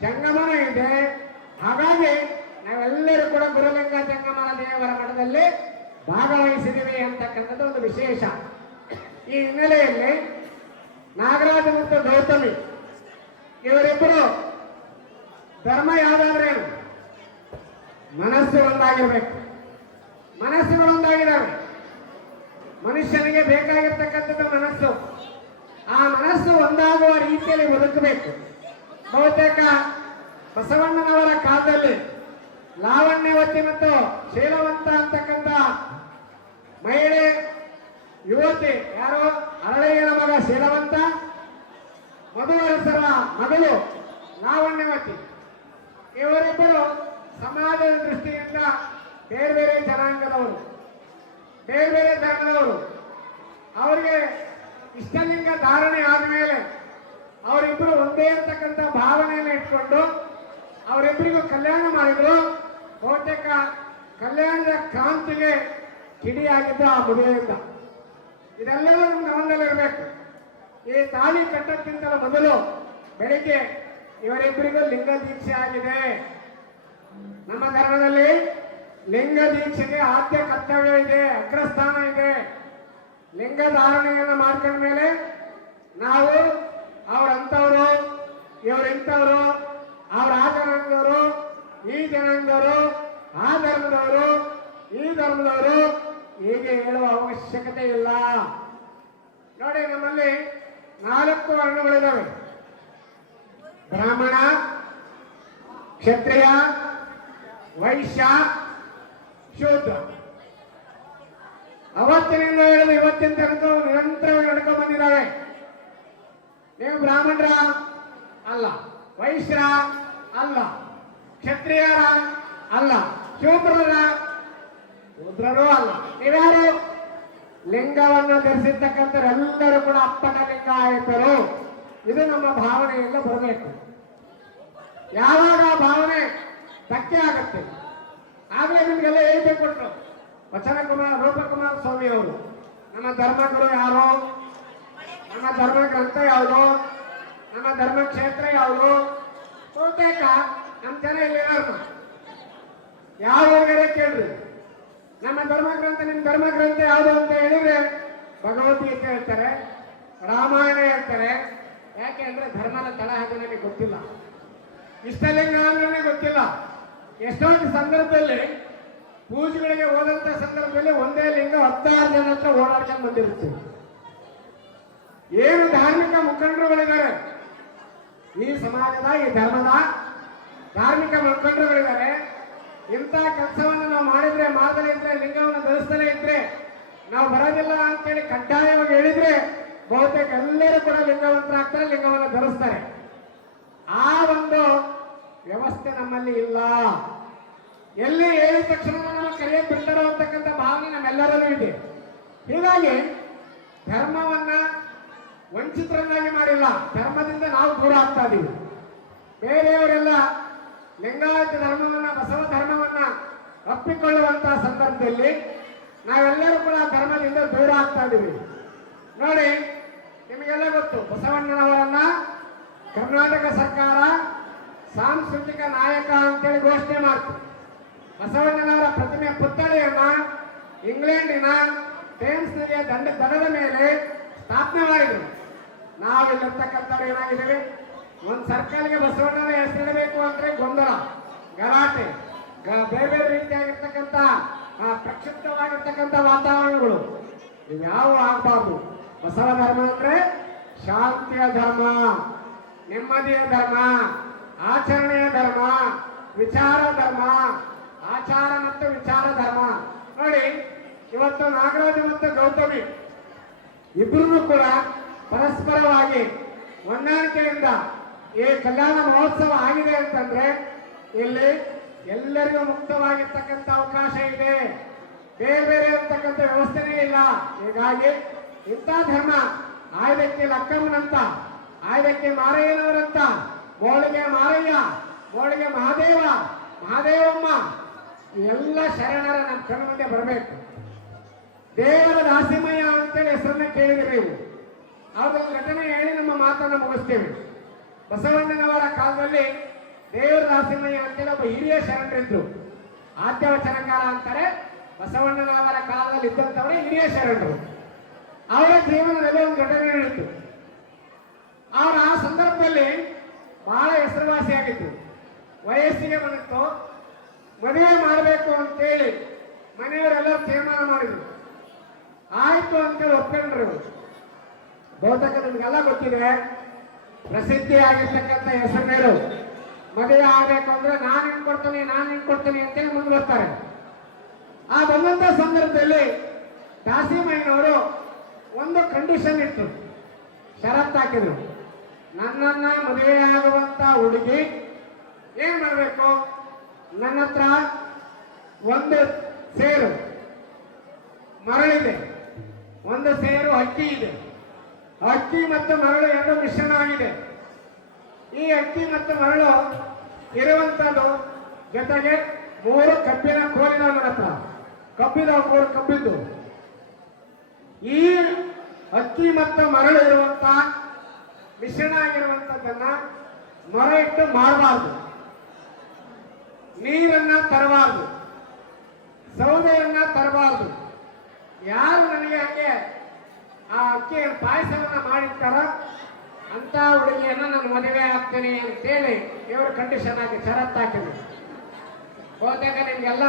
ಜಂಗಮನೂ ಇದೆ. ಹಾಗಾಗಿ ನಾವೆಲ್ಲರೂ ಕೂಡ ಗುರುಲಿಂಗ ಜಂಗಮನ ದೇವರ ಮಠದಲ್ಲಿ ಭಾಗವಹಿಸಿದ್ದೀವಿ ಅಂತಕ್ಕಂಥದ್ದು ಒಂದು ವಿಶೇಷ. ಈ ಹಿನ್ನೆಲೆಯಲ್ಲಿ ನಾಗರಾಜ ಮತ್ತು ಗೌತಮಿ ಇವರಿಬ್ಬರು ಧರ್ಮ ಯಾವ್ದಾದ್ರೇನು ಮನಸ್ಸು ಒಂದಾಗಿರ್ಬೇಕು. ಮನಸ್ಸುಗಳು ಒಂದಾಗಿದ್ದಾವೆ ಮನುಷ್ಯನಿಗೆ ಬೇಕಾಗಿರ್ತಕ್ಕಂಥದ್ದು ಮನಸ್ಸು. ಆ ಮನಸ್ಸು ಒಂದಾಗುವ ರೀತಿಯಲ್ಲಿ ಬದುಕಬೇಕು. ಬಹುತೇಕ ಬಸವಣ್ಣನವರ ಕಾಲದಲ್ಲಿ ಲಾವಣ್ಯವತಿ ಮತ್ತು ಶೀಲವಂತ ಅಂತಕ್ಕಂಥ ಮಹಿಳೆ ಯುವತಿ ಯಾರು? ಅರಳಯ್ಯನ ಮಗ ಶೀಲವಂತ ಮಧುವರಸರ ಮಗಳು ಲಾವಣ್ಯವತಿ ಇವರಿಬ್ಬರು ಸಮಾಜದ ದೃಷ್ಟಿಯಿಂದ ಬೇರೆ ಬೇರೆ ಜನಾಂಗದವರು, ಬೇರೆ ಬೇರೆ ಧರ್ಮದವರು. ಅವರಿಗೆ ಇಷ್ಟಲಿಂಗ ಧಾರಣೆ ಆದಮೇಲೆ ಅವರಿಬ್ಬರು ಒಂದೇ ಅಂತಕ್ಕಂಥ ಭಾವನೆಯನ್ನು ಇಟ್ಕೊಂಡು ಅವರಿಬ್ಬರಿಗೂ ಕಲ್ಯಾಣ ಮಾಡಿದ್ರು. ಬಹುತೇಕ ಕಲ್ಯಾಣದ ಕ್ರಾಂತಿಗೆ ಕಿಡಿಯಾಗಿದ್ದ ಆ ಮದುವೆಯಿಂದ. ಇದೆಲ್ಲವೂ ಗಮನದಲ್ಲಿರಬೇಕು ಈ ತಾಳಿ ಕಟ್ಟಕ್ಕಿಂತಲೂ ಮೊದಲು ಬೆಳಿಗ್ಗೆ ಇವರಿಬ್ಬರಿಗೂ ಲಿಂಗ ದೀಕ್ಷೆ ಆಗಿದೆ. ನಮ್ಮ ಧರ್ಮದಲ್ಲಿ ಲಿಂಗ ದೀಕ್ಷೆಗೆ ಆದ್ಯ ಕರ್ತವ್ಯ ಇದೆ, ಅಗ್ರಸ್ಥಾನ ಇದೆ. ಲಿಂಗ ಧಾರಣೆಯನ್ನು ಮಾಡ್ಕೊಂಡ ಮೇಲೆ ನಾವು ಅವರಂತವರು ಇವ್ರು ಅವರ ಅವ್ರ ಆ ಜನಾಂಗದವರು ಈ ಜನಾಂಗದವರು, ಆ ಧರ್ಮದವರು, ಈ ಧರ್ಮದವರು ಹೀಗೆ ಹೇಳುವ ಅವಶ್ಯಕತೆ ಇಲ್ಲ. ನೋಡಿ, ನಮ್ಮಲ್ಲಿ ನಾಲ್ಕು ವರ್ಣಗಳಿದ್ದಾವೆ ಬ್ರಾಹ್ಮಣ, ಕ್ಷತ್ರಿಯ, ವೈಶ್ಯ, ಶೂದ್ರ. ಅವತ್ತಿನಿಂದ ಹೇಳಿದ ಇವತ್ತಿನ ತನಕ ನಿರಂತರವಾಗಿ ನಡ್ಕೊಂಡು ಬಂದಿದ್ದಾವೆ. ನೀವು ಬ್ರಾಹ್ಮಣರ ಅಲ್ಲ, ವೈಶ್ಯರ ಅಲ್ಲ. ಕ್ಷತ್ರಿಯರ ಅಲ್ಲ, ಶೂದ್ರರ ಶೂದ್ರರು ಅಲ್ಲ. ನೀವ್ಯಾರು ಲಿಂಗವನ್ನು ಧರಿಸಿರ್ತಕ್ಕಂಥರೆಲ್ಲರೂ ಕೂಡ ಅಪ್ಪನ ಲಿಂಗಾಯತರು. ಇದು ನಮ್ಮ ಭಾವನೆಯಿಂದ ಬರಬೇಕು. ಯಾವಾಗ ಭಾವನೆ ಧಕ್ಕೆ ಆಗುತ್ತೆ? ಆಗಲೇ ನಿಮ್ಗೆಲ್ಲ ಹೇಳ್ಬೇಕು ಕೊಟ್ರು. ವಚನ ಕುಮಾರ್ ರೂಪಕುಮಾರ ಸ್ವಾಮಿ ಅವರು ನಮ್ಮ ಧರ್ಮಗಳು ಯಾರು? ನಮ್ಮ ಧರ್ಮ ಗ್ರಂಥ ಯಾವುದು? ನಮ್ಮ ಧರ್ಮ ಕ್ಷೇತ್ರ ಯಾವುದು? ಬಹುತೇಕ ನಮ್ಮ ಜನ ಇಲ್ಲಿ ಯಾವ ಹೋಗಿದೆ ಕೇಳ್ರಿ. ನಮ್ಮ ಧರ್ಮ ಗ್ರಂಥ ನಿಮ್ಮ ಧರ್ಮ ಗ್ರಂಥ ಯಾವುದು ಅಂತ ಹೇಳಿದ್ರೆ ಭಗವದ್ಗೀತೆ ಹೇಳ್ತಾರೆ, ರಾಮಾಯಣ ಹೇಳ್ತಾರೆ. ಯಾಕೆ ಅಂದ್ರೆ ಧರ್ಮದ ತಳ ಅದು ನನಗೆ ಗೊತ್ತಿಲ್ಲ. ಇಷ್ಟಲಿಂಗ ಅಂದ್ರೆ ಗೊತ್ತಿಲ್ಲ. ಎಷ್ಟೊಂದು ಸಂದರ್ಭದಲ್ಲಿ ಪೂಜೆಗಳಿಗೆ ಹೋದಂತ ಸಂದರ್ಭದಲ್ಲಿ ಒಂದೇ ಲಿಂಗ ಹತ್ತಾರು ಜನ ಹತ್ರ ಓಡಾಡ್ಕೊಂಡು ಬಂದಿರುತ್ತೆ ಏನು ಧಾರ್ಮಿಕ ಮುಖಂಡರುಗಳಿದ್ದಾರೆ? ಈ ಸಮಾಜದ, ಈ ಧರ್ಮದ ಧಾರ್ಮಿಕ ಮುಖಂಡರುಗಳಿದ್ದಾರೆ. ಇಂಥ ಕೆಲಸವನ್ನು ನಾವು ಮಾಡಿದ್ರೆ ಮಾಡದಲೇ ಇದ್ರೆ, ಲಿಂಗವನ್ನು ಧರಿಸ್ತಲೇ ಇದ್ರೆ, ನಾವು ಬರೋದಿಲ್ಲ ಅಂತೇಳಿ ಕಡ್ಡಾಯವಾಗಿ ಹೇಳಿದ್ರೆ, ಬಹುತೇಕ ಎಲ್ಲರೂ ಕೂಡ ಲಿಂಗವಂತರಾಗ್ತಾರೆ ಲಿಂಗವನ್ನು ಧರಿಸ್ತಾರೆ. ಆ ಒಂದು ವ್ಯವಸ್ಥೆ ನಮ್ಮಲ್ಲಿ ಇಲ್ಲ. ಎಲ್ಲಿ ಹೇಳಿದ ತಕ್ಷಣ ನಮ್ಮ ಕರೆಯ ಬಿಡ್ತಾರೋ ಅಂತಕ್ಕಂಥ ಭಾವನೆ ನಮ್ಮೆಲ್ಲರಲ್ಲೂ ಇದೆ. ಹೀಗಾಗಿ ಧರ್ಮವನ್ನ ವಂಚಿತರನ್ನಾಗಿ ಮಾಡಿಲ್ಲ. ಧರ್ಮದಿಂದ ನಾವು ದೂರ ಆಗ್ತಾ ಇದೀವಿ. ಬೇರೆಯವರೆಲ್ಲ ಲಿಂಗಾಯತ ಧರ್ಮವನ್ನ, ಬಸವ ಧರ್ಮವನ್ನ ಒಪ್ಪಿಕೊಳ್ಳುವಂತಹ ಸಂದರ್ಭದಲ್ಲಿ ನಾವೆಲ್ಲರೂ ಕೂಡ ಧರ್ಮದಿಂದ ದೂರ ಆಗ್ತಾ ಇದ್ದೀವಿ ನೋಡಿ, ನಿಮಗೆಲ್ಲ ಗೊತ್ತು, ಬಸವಣ್ಣನವರನ್ನ ಕರ್ನಾಟಕ ಸರ್ಕಾರ ಸಾಂಸ್ಕೃತಿಕ ನಾಯಕ ಅಂತೇಳಿ ಘೋಷಣೆ ಮಾಡ್ತು. ಬಸವಣ್ಣನವರ ಪ್ರತಿಮೆ ಪುತ್ಥಳಿಯನ್ನ ಇಂಗ್ಲೆಂಡಿನ ಟೇಮ್ಸ್ ನದಿಯ ದಂಡ, ದಡದ ಮೇಲೆ ಸ್ಥಾಪನೆ ಮಾಡಿದರು ನಾವಿಲ್ಲಿರ್ತಕ್ಕಂಥವ್ರು ಏನಾಗಿದ್ದೀವಿ? ಒಂದು ಸರ್ಕಲ್ಗೆ ಬಸವಣ್ಣನ ಹೆಸರಿಡಬೇಕು ಅಂದ್ರೆ ಗೊಂದಲ. ಗಲಾಟೆ. ಬೇರೆ ಬೇರೆ ರೀತಿಯಾಗಿರ್ತಕ್ಕಂಥ ಪ್ರಕ್ಷಿಪ್ತವಾಗಿರ್ತಕ್ಕಂಥ ವಾತಾವರಣಗಳು. ಯಾವ ಆಗ್ಬಾರ್ದು. ಬಸವ ಧರ್ಮ ಅಂದ್ರೆ ಶಾಂತಿಯ ಧರ್ಮ, ನೆಮ್ಮದಿಯ ಧರ್ಮ, ಆಚರಣೆಯ ಧರ್ಮ, ವಿಚಾರ ಧರ್ಮ, ಆಚಾರ ಮತ್ತು ವಿಚಾರ ಧರ್ಮ. ನೋಡಿ, ಇವತ್ತು ನಾಗರಾಜ ಮತ್ತು ಗೌತಮಿ ಇಬ್ಬರೂ ಕೂಡ ಪರಸ್ಪರವಾಗಿ ಹೊಂದಾಣಿಕೆಯಿಂದ ಈ ಕಲ್ಯಾಣ ಮಹೋತ್ಸವ ಆಗಿದೆ ಅಂತಂದ್ರೆ ಇಲ್ಲಿ ಎಲ್ಲರಿಗೂ ಮುಕ್ತವಾಗಿರ್ತಕ್ಕಂಥ ಅವಕಾಶ ಇದೆ. ಬೇರೆ ಬೇರೆ ಇರ್ತಕ್ಕಂಥ ವ್ಯವಸ್ಥೆನೇ ಇಲ್ಲ. ಹೀಗಾಗಿ ಇಂಥ ಧರ್ಮ, ಆಯ್ದಕ್ಕೆ ಲಕ್ಕಮ್ಮನಂತ, ಆಯ್ದಕ್ಕೆ ಮಾರಯ್ಯನವರಂತ, ಬೋಳಿಗೆ ಮಾರಯ್ಯ, ಬೋಳಿಗೆ ಮಹಾದೇವ, ಮಹಾದೇವಮ್ಮ, ಎಲ್ಲ ಶರಣರ ನಮ್ಮ ಕಣ್ಣು ಮುಂದೆ ಬರಬೇಕು. ದೇವರ ದಾಸಿಮಯ್ಯ ಅಂತೇಳಿ ಹೆಸರನ್ನ ಕೇಳಿದ್ರಿ ನೀವು. ಅವ್ರದ್ದು ಘಟನೆ ಹೇಳಿ, ನಮ್ಮ ಮಾತನ್ನು ಮುಗಿಸ್ತೇವೆ. ಬಸವಣ್ಣನವರ ಕಾಲದಲ್ಲಿ ದೇವರ ನರಸಿಂಹಯ್ಯ ಅಂತೇಳಿ ಒಬ್ಬ ಹಿರಿಯ ಶರಣರಿದ್ರು. ಆದ್ಯವಚನಕಾರ ಅಂತಾರೆ, ಬಸವಣ್ಣನವರ ಕಾಲದಲ್ಲಿ ಇದ್ದಂಥವರೇ ಹಿರಿಯ ಶರಣರು. ಅವರ ಜೀವನದಲ್ಲಿ ಒಂದು ಘಟನೆ ನಡೆಯಿತು ಅವರ ಆ ಸಂದರ್ಭದಲ್ಲಿ ಬಹಳ ಹೆಸರುವಾಸಿಯಾಗಿತ್ತು ವಯಸ್ಸಿಗೆ ಬಂದಿತ್ತು. ಮದುವೆ ಮಾಡಬೇಕು ಅಂತೇಳಿ ಮನೆಯವರೆಲ್ಲ ತೀರ್ಮಾನ ಮಾಡಿದ್ರು. ಆಯ್ತು ಅಂತೇಳಿ ಒಪ್ಕೊಂಡ್ರು. ಬಹುತೇಕ ನಿಮ್ಗೆಲ್ಲ ಗೊತ್ತಿದೆ ಪ್ರಸಿದ್ಧಿ ಆಗಿರ್ತಕ್ಕಂಥ ಹೆಸರು ಮದುವೆ ಆಗಬೇಕು ಅಂದ್ರೆ ನಾನು ಹಿಂಗ್ ಕೊಡ್ತೀನಿ, ನಾನು ಹಿಂಗ್ ಕೊಡ್ತೀನಿ ಅಂತೇಳಿ ಮುಂದೆ ಬರ್ತಾರೆ. ಆ ಬಂದಂತ ಸಂದರ್ಭದಲ್ಲಿ ದಾಸಿಮಯ್ಯನವರು ಒಂದು ಕಂಡೀಷನ್ ಇತ್ತು. ಷರತ್ತು ಹಾಕಿದ್ರು. ನನ್ನನ್ನ ಮದುವೆ ಆಗುವಂತ ಹುಡುಗಿ ಏನ್ ಮಾಡಬೇಕು? ನನ್ನ ಹತ್ರ ಒಂದು ಸೇರು. ಮರಳಿದೆ. ಒಂದು ಸೇರು, ಅಕ್ಕಿ ಇದೆ. ಅಕ್ಕಿ ಮತ್ತು ಮರಳು ಎರಡು ಮಿಶ್ರಣ ಆಗಿದೆ. ಈ ಅಕ್ಕಿ ಮತ್ತು ಮರಳು ಇರುವಂತದ್ದು ಜೊತೆಗೆ ಮೂರು ಕಬ್ಬಿನ ಕೋಲಿನ ಮಾತ್ರ ಕಬ್ಬಿದ ಮೂರು ಕಬ್ಬಿದ್ದು. ಈ ಅಕ್ಕಿ ಮತ್ತು ಮರಳು ಇರುವಂತ ಮಿಶ್ರಣ ಆಗಿರುವಂತದ್ದನ್ನ ಮೊರೆ ಇಟ್ಟು ಮಾಡಬಾರ್ದು ನೀರನ್ನ ತರಬಾರ್ದು. ಸೌದೆಯನ್ನ ತರಬಾರ್ದು. ಯಾರು ನನಗೆ ಆ ಅಕ್ಕಿ ಪಾಯಸವನ್ನ ಮಾಡಿರ್ತಾರ? ಅಂತ ಹುಡುಗಿಯನ್ನ ನಾನು ಮದುವೆ ಆಗ್ತೀನಿ ಅಂತೇಳಿ ಇವರು ಕಂಡೀಷನ್ ಆಗಿ ಷರತ್ತು ಹಾಕಿದ್ರು. ಹೋದಾಗ ನಿಮ್ಗೆಲ್ಲ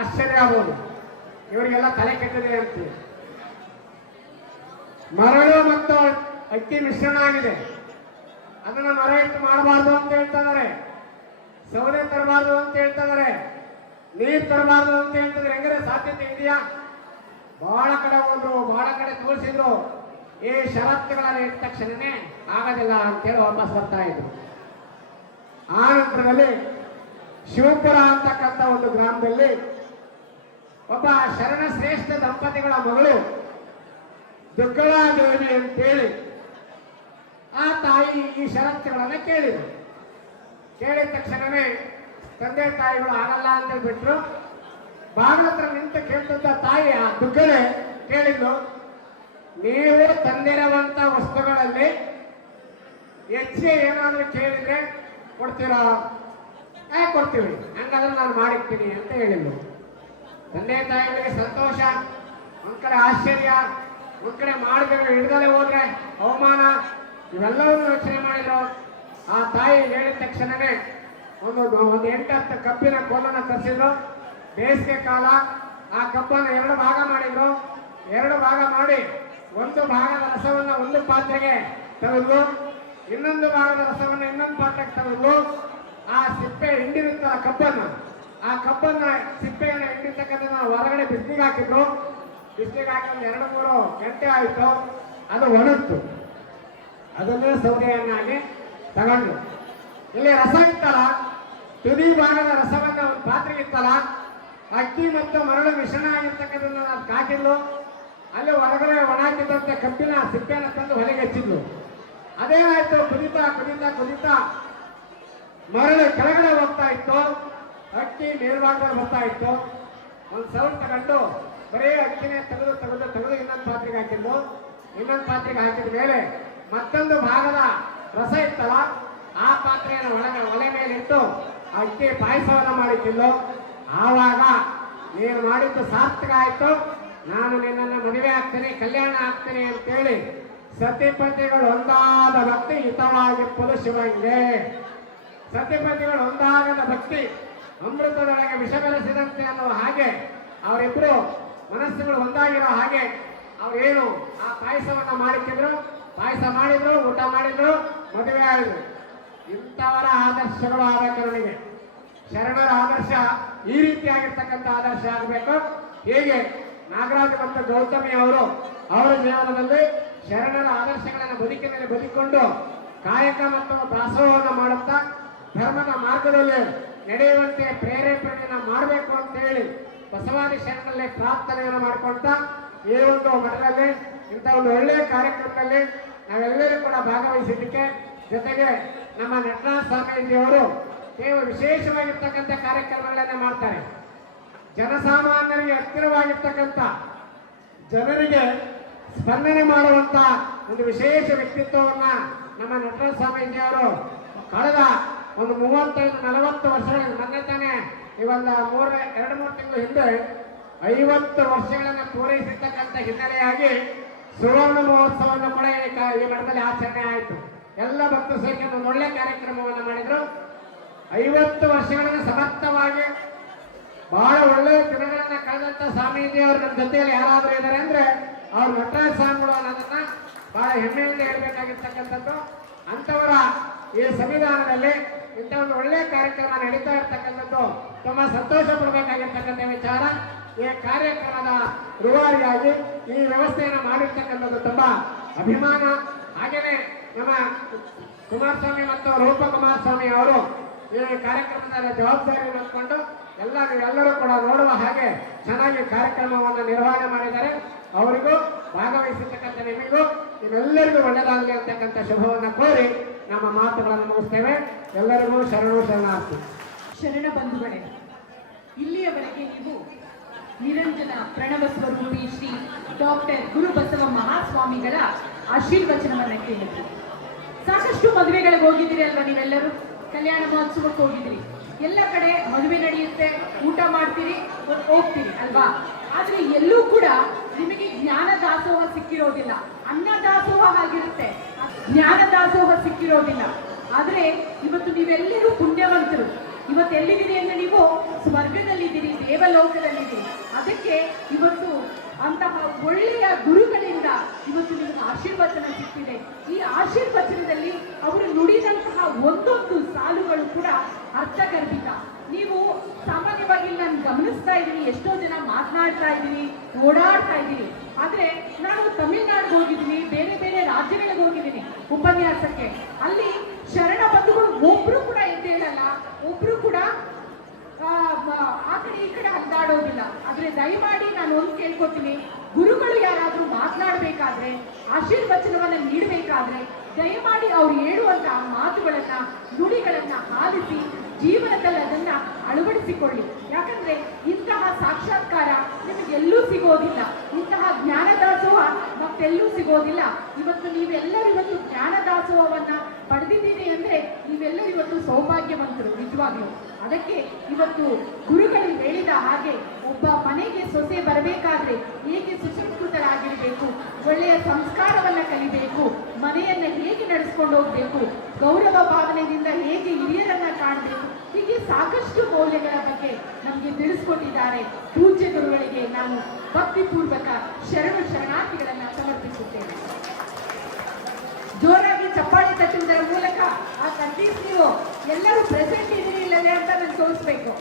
ಆಶ್ಚರ್ಯ ಆಗ್ಬೋದು. ಇವರಿಗೆಲ್ಲ ತಲೆ ಕೆಟ್ಟಿದೆ ಅಂತ. ಮರಳು ಮತ್ತು ಅಕ್ಕಿ ಮಿಶ್ರಣ ಆಗಿದೆ. ಅದನ್ನ ಮರ ಇಟ್ಟು ಮಾಡಬಾರ್ದು ಅಂತ ಹೇಳ್ತಾರೆ ಸೌದೆ ತರಬಾರ್ದು ಅಂತ ಹೇಳ್ತಾರೆ ನೀರ್ ತರಬಾರ್ದು ಅಂತ ಹೇಳ್ತಿದ್ರೆ ಹೆಂಗಾರೆ ಸಾಧ್ಯತೆ ಇದೆಯಾ? ಬಹಳ ಕಡೆ ಹೋದ್ರು ಬಹಳ ಕಡೆ ತೋರಿಸಿದ್ರು. ಈ ಷರತ್ತುಗಳನ್ನು ಇಟ್ಟ ತಕ್ಷಣನೇ ಆಗೋದಿಲ್ಲ ಅಂತೇಳಿ ವಾಪಸ್ ಬರ್ತಾ ಇದ್ರು. ಆ ನಂತರದಲ್ಲಿ ಶಿವಪುರ ಅಂತಕ್ಕಂಥ ಒಂದು ಗ್ರಾಮದಲ್ಲಿ ಒಬ್ಬ ಶರಣ ಶ್ರೇಷ್ಠ ದಂಪತಿಗಳ ಮಗಳು ದುಗ್ಗಳಾದೇವಿ ಅಂತೇಳಿ ಆ ತಾಯಿ ಈ ಷರತ್ತುಗಳನ್ನು ಕೇಳಿದ್ರು. ಕೇಳಿದ ತಕ್ಷಣವೇ ತಂದೆ ತಾಯಿಗಳು ಆಗಲ್ಲ ಅಂತ ಬಿಟ್ರು. ಬಾಗಿಲ ಹತ್ರ ನಿಂತು ಕೇಳ್ತಂತ ತಾಯಿ ಆ ದುಗ್ಗನೆ ಕೇಳಿದ್ಲು, ನೀವು ತಂದಿರುವಂತ ವಸ್ತುಗಳಲ್ಲಿ ಹೆಚ್ಚಿಗೆ ಏನಾದ್ರೂ ಕೇಳಿದ್ರೆ ಕೊಡ್ತೀರಾ? ಕೊಡ್ತೀವಿ. ಹಂಗಾದ್ರೆ ನಾನು ಮಾಡಿರ್ತೀನಿ, ಅಂತ ಹೇಳಿದ್ಲು. ತಂದೆ ತಾಯಿಗಳಿಗೆ ಸಂತೋಷ, ಒಂದ್ ಕಡೆ ಆಶ್ಚರ್ಯ, ಒಂದ್ ಕಡೆ ಮಾಡಿದ್ರೆ ಹಿಡ್ದಲೆ ಹೋದ್ರೆ ಅವಮಾನ, ಇವೆಲ್ಲವನ್ನು ಯೋಚನೆ ಮಾಡಿದ್ರು. ಆ ತಾಯಿ ಹೇಳಿದ ತಕ್ಷಣನೇ ಒಂದು ಒಂದು ಎಂಟು ಹತ್ತು ಕಬ್ಬಿನ ಕೋಲನ್ನ ತರಿಸಿದ್ರು ಬೇಸಿಗೆ ಕಾಲ, ಆ ಕಬ್ಬನ್ನು ಎರಡು ಭಾಗ ಮಾಡಿದ್ರು. ಎರಡು ಭಾಗ ಮಾಡಿ, ಒಂದು ಭಾಗದ ರಸವನ್ನ ಒಂದು ಪಾತ್ರೆಗೆ ತೆಗೆದು, ಇನ್ನೊಂದು ಭಾಗದ ರಸವನ್ನ ಇನ್ನೊಂದು ಪಾತ್ರೆಗೆ ತೆಗೆದು, ಆ ಸಿಪ್ಪೆ ಹಿಂಡಿರುತ್ತಲ್ಲ ಕಬ್ಬನ್ನು. ಆ ಕಬ್ಬನ್ನ, ಸಿಪ್ಪೆಯನ್ನು ಹಿಂಡಿರ್ತಕ್ಕಂಥ ಹೊರಗಡೆ ಬಿಸಿಲಿಗೆ ಹಾಕಿದ್ರು. ಬಿಸಿಲಿಗೆ ಹಾಕಿ ಒಂದು ಎರಡು ಮೂರು ಗಂಟೆ ಆಯಿತು, ಅದು ಒಣತ್ತು ಅದನ್ನೇ ಸೌದೆಯನ್ನಾಗಿ ತಗೊಂಡು ಇಲ್ಲಿ ರಸ ಇತ್ತಲ್ಲ, ತುದಿ ಭಾಗದ ರಸವನ್ನ ಒಂದು ಪಾತ್ರೆಗೆ ಇತ್ತಲ್ಲ ಅಕ್ಕಿ ಮತ್ತು ಮರಳು ಮಿಶ್ರಣ ಆಗಿರ್ತಕ್ಕಂಥದ್ದನ್ನು ನಾನು ಕಾಕಿದ್ಲು ಅಲ್ಲಿ ಹೊರಗಡೆ ಒಣಾಕಿದ್ದಂತೆ ಕಬ್ಬಿನ ಸಿಪ್ಪೆಯನ್ನು ತಂದು ಹೊಲಿಗೆ ಹಚ್ಚಿದ್ಲು. ಅದೇನಾಯ್ತು ಕುದಿತ ಕುದಿತ, ಕುದಿತಾ ಮರಳು ಕೆಳಗಡೆ ಹೋಗ್ತಾ ಇತ್ತು. ಅಕ್ಕಿ ಮೇಲ್ಭಾಗದಲ್ಲಿ ಬರ್ತಾ ಇತ್ತು. ಒಂದು ಸೌಂಡ್ ತಗೊಂಡು ಬರೀ ಅಕ್ಕಿನೇ ತೆಗೆದು ತೆಗೆದು ತೆಗೆದು ಇನ್ನೊಂದು ಪಾತ್ರೆಗೆ ಹಾಕಿದ್ಲು. ಇನ್ನೊಂದು ಪಾತ್ರೆಗೆ ಹಾಕಿದ ಮೇಲೆ ಮತ್ತೊಂದು ಭಾಗದ ರಸ ಇತ್ತಲ್ಲ, ಆ ಪಾತ್ರೆಯನ್ನು ಒಳಗೆ ಒಲೆ ಮೇಲೆ ಇಟ್ಟು ಅಕ್ಕಿ ಪಾಯಸವನ್ನು ಮಾಡಿದ್ದಿದ್ದು ಆವಾಗ ನೀನು ಮಾಡಿದ್ದು ಸಾರ್ಥಕ ಆಯ್ತು. ನಾನು ನಿನ್ನನ್ನು ಮದುವೆ ಆಗ್ತೇನೆ, ಕಲ್ಯಾಣ ಆಗ್ತೇನೆ ಅಂತೇಳಿ ಸತಿಪತಿಗಳು ಒಂದಾದ ಭಕ್ತಿ ಹಿತವಾಗಿ ಶಿವಂಗೆ ಸತಿಪತಿಗಳು ಒಂದಾಗದ ಭಕ್ತಿ ಅಮೃತದೊಳಗೆ ವಿಷ ಬೆರೆಸಿದಂತೆ ಅನ್ನುವ ಹಾಗೆ ಅವರಿಬ್ರು ಮನಸ್ಸುಗಳು ಒಂದಾಗಿರೋ ಹಾಗೆ ಅವರೇನು ಆ ಪಾಯಸವನ್ನ ಮಾಡಿಕೊಂಡ್ರು ಪಾಯಸ ಮಾಡಿದ್ರು, ಊಟ ಮಾಡಿದ್ರು, ಮದುವೆ ಆಯಿತು ಇಂಥವರ ಆದರ್ಶಗಳು ನನಗೆ ಶರಣರ ಆದರ್ಶ ಈ ರೀತಿಯಾಗಿರ್ತಕ್ಕಂಥ ಆದರ್ಶ ಆಗಬೇಕು. ಹೇಗೆ ನಾಗರಾಜ್ ಮತ್ತು ಗೌತಮಿ ಅವರು ಅವರ ಜೀವನದಲ್ಲಿ ಶರಣರ ಆದರ್ಶಗಳನ್ನು ಬದುಕಿನಲ್ಲಿ ಬದುಕೊಂಡು ಕಾಯಕ ಮತ್ತು ದಾಸೋಹವನ್ನು ಮಾಡುತ್ತಾ ಧರ್ಮದ ಮಾರ್ಗದಲ್ಲಿ ನಡೆಯುವಂತೆ ಪ್ರೇರೇಪಣೆಯನ್ನು ಮಾಡಬೇಕು ಅಂತ ಹೇಳಿ ಬಸವಾದಿ ಶರಣರಲ್ಲಿ ಪ್ರಾರ್ಥನೆಯನ್ನು ಮಾಡಿಕೊಳ್ತಾ ಈ ಒಂದು ಮಠದಲ್ಲಿ ಇಂಥ ಒಂದು ಒಳ್ಳೆಯ ಕಾರ್ಯಕ್ರಮದಲ್ಲಿ ನಾವೆಲ್ಲರೂ ಕೂಡ ಭಾಗವಹಿಸಿದ್ದಕ್ಕೆ ಜೊತೆಗೆ ನಮ್ಮ ನಟರಾಜ ಸ್ವಾಮೀಜಿಯವರು ಕೇವಲ ವಿಶೇಷವಾಗಿರ್ತಕ್ಕಂಥ ಕಾರ್ಯಕ್ರಮಗಳನ್ನು ಮಾಡ್ತಾರೆ. ಜನಸಾಮಾನ್ಯರಿಗೆ ಹತ್ತಿರವಾಗಿರ್ತಕ್ಕಂಥ ಜನರಿಗೆ ಸ್ಪಂದನೆ ಮಾಡುವಂತ ಒಂದು ವಿಶೇಷ ವ್ಯಕ್ತಿತ್ವವನ್ನ ನಮ್ಮ ನಟರಾಜ ಸ್ವಾಮೀಜಿಯವರು ಕಳೆದ ಒಂದು ಮೂವತ್ತೈದು, ನಲವತ್ತು ವರ್ಷಗಳ ಮೊನ್ನೆ ತಾನೆ ಈ ಒಂದು ಮೂರ ಎರಡು ಮೂರು ತಿಂಗಳು ಹಿಂದೆ ಐವತ್ತು ವರ್ಷಗಳನ್ನು ಪೂರೈಸಿರ್ತಕ್ಕಂಥ ಹಿನ್ನೆಲೆಯಾಗಿ ಸುವರ್ಣ ಮಹೋತ್ಸವವನ್ನು ಕೂಡ ಈ ಮಠದಲ್ಲಿ ಆಚರಣೆ ಆಯಿತು. ಎಲ್ಲ ಭಕ್ತ ಒಂದು ಒಳ್ಳೆ ಕಾರ್ಯಕ್ರಮವನ್ನು ಮಾಡಿದ್ರು. ಐವತ್ತು ವರ್ಷಗಳನ್ನು ಸಮರ್ಥವಾಗಿ ಬಹಳ ಒಳ್ಳೆಯ ದಿನಗಳನ್ನ ಕಳೆದಂತ ಸ್ವಾಮೀಜಿ ಅವರು ನಮ್ಮ ಜೊತೆಯಲ್ಲಿ ಯಾರಾದ್ರೂ ಇದ್ದಾರೆ ಅಂದ್ರೆ ಅವ್ರ ನಟರಾಜ ಸ್ವಾಮಿಗಳು ಅನ್ನೋದನ್ನ ಬಹಳ ಹೆಮ್ಮೆಯಿಂದ ಹೇಳ್ಬೇಕಾಗಿರ್ತಕ್ಕಂಥದ್ದು. ಅಂತವರ ಈ ಸಂವಿಧಾನದಲ್ಲಿ ಇಂಥ ಒಂದು ಒಳ್ಳೆಯ ಕಾರ್ಯಕ್ರಮ ನಡೀತಾ ಇರ್ತಕ್ಕಂಥದ್ದು ತುಂಬಾ ಸಂತೋಷ ಪಡಬೇಕಾಗಿರ್ತಕ್ಕಂಥ ವಿಚಾರ. ಈ ಕಾರ್ಯಕ್ರಮದ ರೂವಾರಿಯಾಗಿ ಈ ವ್ಯವಸ್ಥೆಯನ್ನು ಮಾಡಿರ್ತಕ್ಕಂಥದ್ದು ತುಂಬಾ ಅಭಿಮಾನ. ಹಾಗೆಯೇ ನಮ್ಮ ಕುಮಾರಸ್ವಾಮಿ ಮತ್ತು ರೂಪ ಕುಮಾರಸ್ವಾಮಿ ಅವರು ಈ ಕಾರ್ಯಕ್ರಮದ ಜವಾಬ್ದಾರಿ ಎಲ್ಲ ಎಲ್ಲರೂ ಕೂಡ ನೋಡುವ ಹಾಗೆ ಚೆನ್ನಾಗಿ ಕಾರ್ಯಕ್ರಮವನ್ನು ನಿರ್ವಹಣೆ ಮಾಡಿದ್ದಾರೆ. ಅವರಿಗೂ ಭಾಗವಹಿಸಿರ್ತಕ್ಕಂಥ ನಿಮಗೂ, ನಿಮ್ಮೆಲ್ಲರಿಗೂ ಒಳ್ಳೆಯದಾಗಲಿ ಅಂತಕ್ಕಂಥ ಶುಭವನ್ನು ಕೋರಿ ನಮ್ಮ ಮಾತುಗಳನ್ನು ಮುಗಿಸ್ತೇವೆ. ಎಲ್ಲರಿಗೂ ಶರಣು ಶರಣಾರ್ಥಿ. ಶರಣ ಬಂಧುಗಳೇ, ಇಲ್ಲಿಯವರೆಗೆ ನೀವು ನಿರಂಜನ ಪ್ರಣವ ಸ್ವರೂಪಿ ಶ್ರೀ ಡಾಕ್ಟರ್ ಗುರು ಬಸವ ಮಹಾಸ್ವಾಮಿಗಳ ಆಶೀರ್ವಚನವನ್ನ ಕೇಳಿದ್ರು. ಸಾಕಷ್ಟು ಮದುವೆಗಳಿಗೆ ಹೋಗಿದ್ದೀರಿ ಅಲ್ವಾ ನೀವೆಲ್ಲರೂ? ಕಲ್ಯಾಣ ಮಹೋತ್ಸವಕ್ಕೆ ಹೋಗಿದ್ದೀರಿ ಎಲ್ಲ ಕಡೆ ಮದುವೆ ನಡೆಯುತ್ತೆ, ಊಟ ಮಾಡ್ತೀರಿ ಹೋಗ್- ಹೋಗ್ತೀರಿ, ಅಲ್ವಾ? ಆದ್ರೆ ಎಲ್ಲೂ ಕೂಡ ನಿಮಗೆ ಜ್ಞಾನ ದಾಸೋಹ ಸಿಕ್ಕಿರೋದಿಲ್ಲ. ಅನ್ನ ದಾಸೋಹ ಆಗಿರುತ್ತೆ. ಜ್ಞಾನ ದಾಸೋಹ ಸಿಕ್ಕಿರೋದಿಲ್ಲ. ಆದ್ರೆ ಇವತ್ತು ನೀವೆಲ್ಲರೂ ಪುಣ್ಯವಂತರು. ಇವತ್ತು ಎಲ್ಲಿದ್ದೀರಿ ಅಂದ್ರೆ ನೀವು ಸ್ವರ್ಗದಲ್ಲಿದ್ದೀರಿ, ದೇವಲೋಕದಲ್ಲಿದ್ದೀರಿ. ಅದಕ್ಕೆ ಇವತ್ತು ಅಂತಹ ಒಳ್ಳೆಯ ಗುರುಗಳಿಂದ ಇವತ್ತು ನಿಮಗೆ ಆಶೀರ್ವಚನ ಸಿಕ್ಕಿದೆ. ಈ ಆಶೀರ್ವಚನದಲ್ಲಿ ಅವರು ನುಡಿದಂತಹ ಒಂದೊಂದು ಸಾಲುಗಳು ಕೂಡ ಅರ್ಥಗರ್ಭಿತ. ನೀವು ಸಾಮಾನ್ಯವಾಗಿ ನಾನು ಗಮನಿಸ್ತಾ ಇದ್ದೀನಿ, ಎಷ್ಟೋ ಜನ ಮಾತನಾಡ್ತಾ ಇದ್ದೀನಿ, ಓಡಾಡ್ತಾ ಇದ್ದೀನಿ. ಆದ್ರೆ ನಾನು ತಮಿಳ್ನಾಡಿಗೆ ಹೋಗಿದ್ದೀನಿ, ಬೇರೆ ಬೇರೆ ರಾಜ್ಯಗಳಿಗೆ ಹೋಗಿದ್ದೀನಿ ಉಪನ್ಯಾಸಕ್ಕೆ. ಅಲ್ಲಿ ಶರಣ ಬಂಧುಗಳು ಒಬ್ರು ಕೂಡ ಎದ್ದೇಳಲ್ಲ ಒಬ್ರು ಕೂಡ ಆ, ಕಡೆ ಈ ಕಡೆ ಹರಿದಾಡೋದಿಲ್ಲ. ಆದ್ರೆ ದಯಮಾಡಿ ನಾನು ಒಂದು ಕೇಳ್ಕೊತೀನಿ. ಗುರುಗಳು ಯಾರಾದ್ರೂ ಮಾತನಾಡಬೇಕಾದ್ರೆ ಆಶೀರ್ವಚನವನ್ನ ನೀಡಬೇಕಾದ್ರೆ ದಯಮಾಡಿ ಅವ್ರು ಹೇಳುವಂತಹ ಮಾತುಗಳನ್ನ ನುಡಿಗಳನ್ನ ಆಲಿಸಿ ಜೀವನದಲ್ಲಿ ಅದನ್ನ ಅಳವಡಿಸಿಕೊಳ್ಳಿ. ಯಾಕಂದ್ರೆ ಇಂತಹ ಸಾಕ್ಷಾತ್ಕಾರ ನಿಮಗೆಲ್ಲೂ ಸಿಗೋದಿಲ್ಲ. ಇಂತಹ ಜ್ಞಾನದಾಸೋಹ ಮತ್ತೆಲ್ಲೂ ಸಿಗೋದಿಲ್ಲ. ಇವತ್ತು ನೀವೆಲ್ಲರೂ ಇವತ್ತು ಜ್ಞಾನದಾಸೋಹವನ್ನ ಪಡೆದಿದ್ದೀರಿ ಅಂದ್ರೆ ನೀವೆಲ್ಲರೂ ಇವತ್ತು ಸೌಭಾಗ್ಯವಂತರು ನಿಜವಾಗ್ಲೂ. ಅದಕ್ಕೆ ಇವತ್ತು ಗುರುಗಳು ಹೇಳಿದ ಹಾಗೆ ಒಬ್ಬ ಮನೆಗೆ ಸೊಸೆ ಬರಬೇಕಾದ್ರೆ ಹೇಗೆ ಸುಸಂಸ್ಕೃತರಾಗಿರಬೇಕು? ಒಳ್ಳೆಯ ಸಂಸ್ಕಾರವನ್ನ ಕಲಿಬೇಕು, ಮನೆಯನ್ನ ಹೇಗೆ ನಡೆಸ್ಕೊಂಡು ಹೋಗ್ಬೇಕು, ಗೌರವ ಭಾವನೆಯಿಂದ ಹೇಗೆ ಹಿರಿಯರನ್ನ ಕಾಣಬೇಕು, ಹೀಗೆ ಸಾಕಷ್ಟು ಮೌಲ್ಯಗಳ ಬಗ್ಗೆ ನಮಗೆ ತಿಳಿಸ್ಕೊಟ್ಟಿದ್ದಾರೆ. ಪೂಜ್ಯ ಗುರುಗಳಿಗೆ ನಾನು ಭಕ್ತಿಪೂರ್ವಕ ಶರಣು ಶರಣಾರ್ಥಿಗಳನ್ನ ಸಮರ್ಪಿಸುತ್ತೇನೆ ಜೋರಾಗಿ ಚಪ್ಪಾಳಿ ತಟ್ಟುವುದರ ಮೂಲಕ ಆ ಕಂಡೀಸ್ ನೀವು ಎಲ್ಲರೂ ಪ್ರೆಸೆಂಟ್ ಇದ್ದೀರಿ ಇಲ್ಲದೆ ಅಂತ ನಾನು ತೋರಿಸ್ಬೇಕು.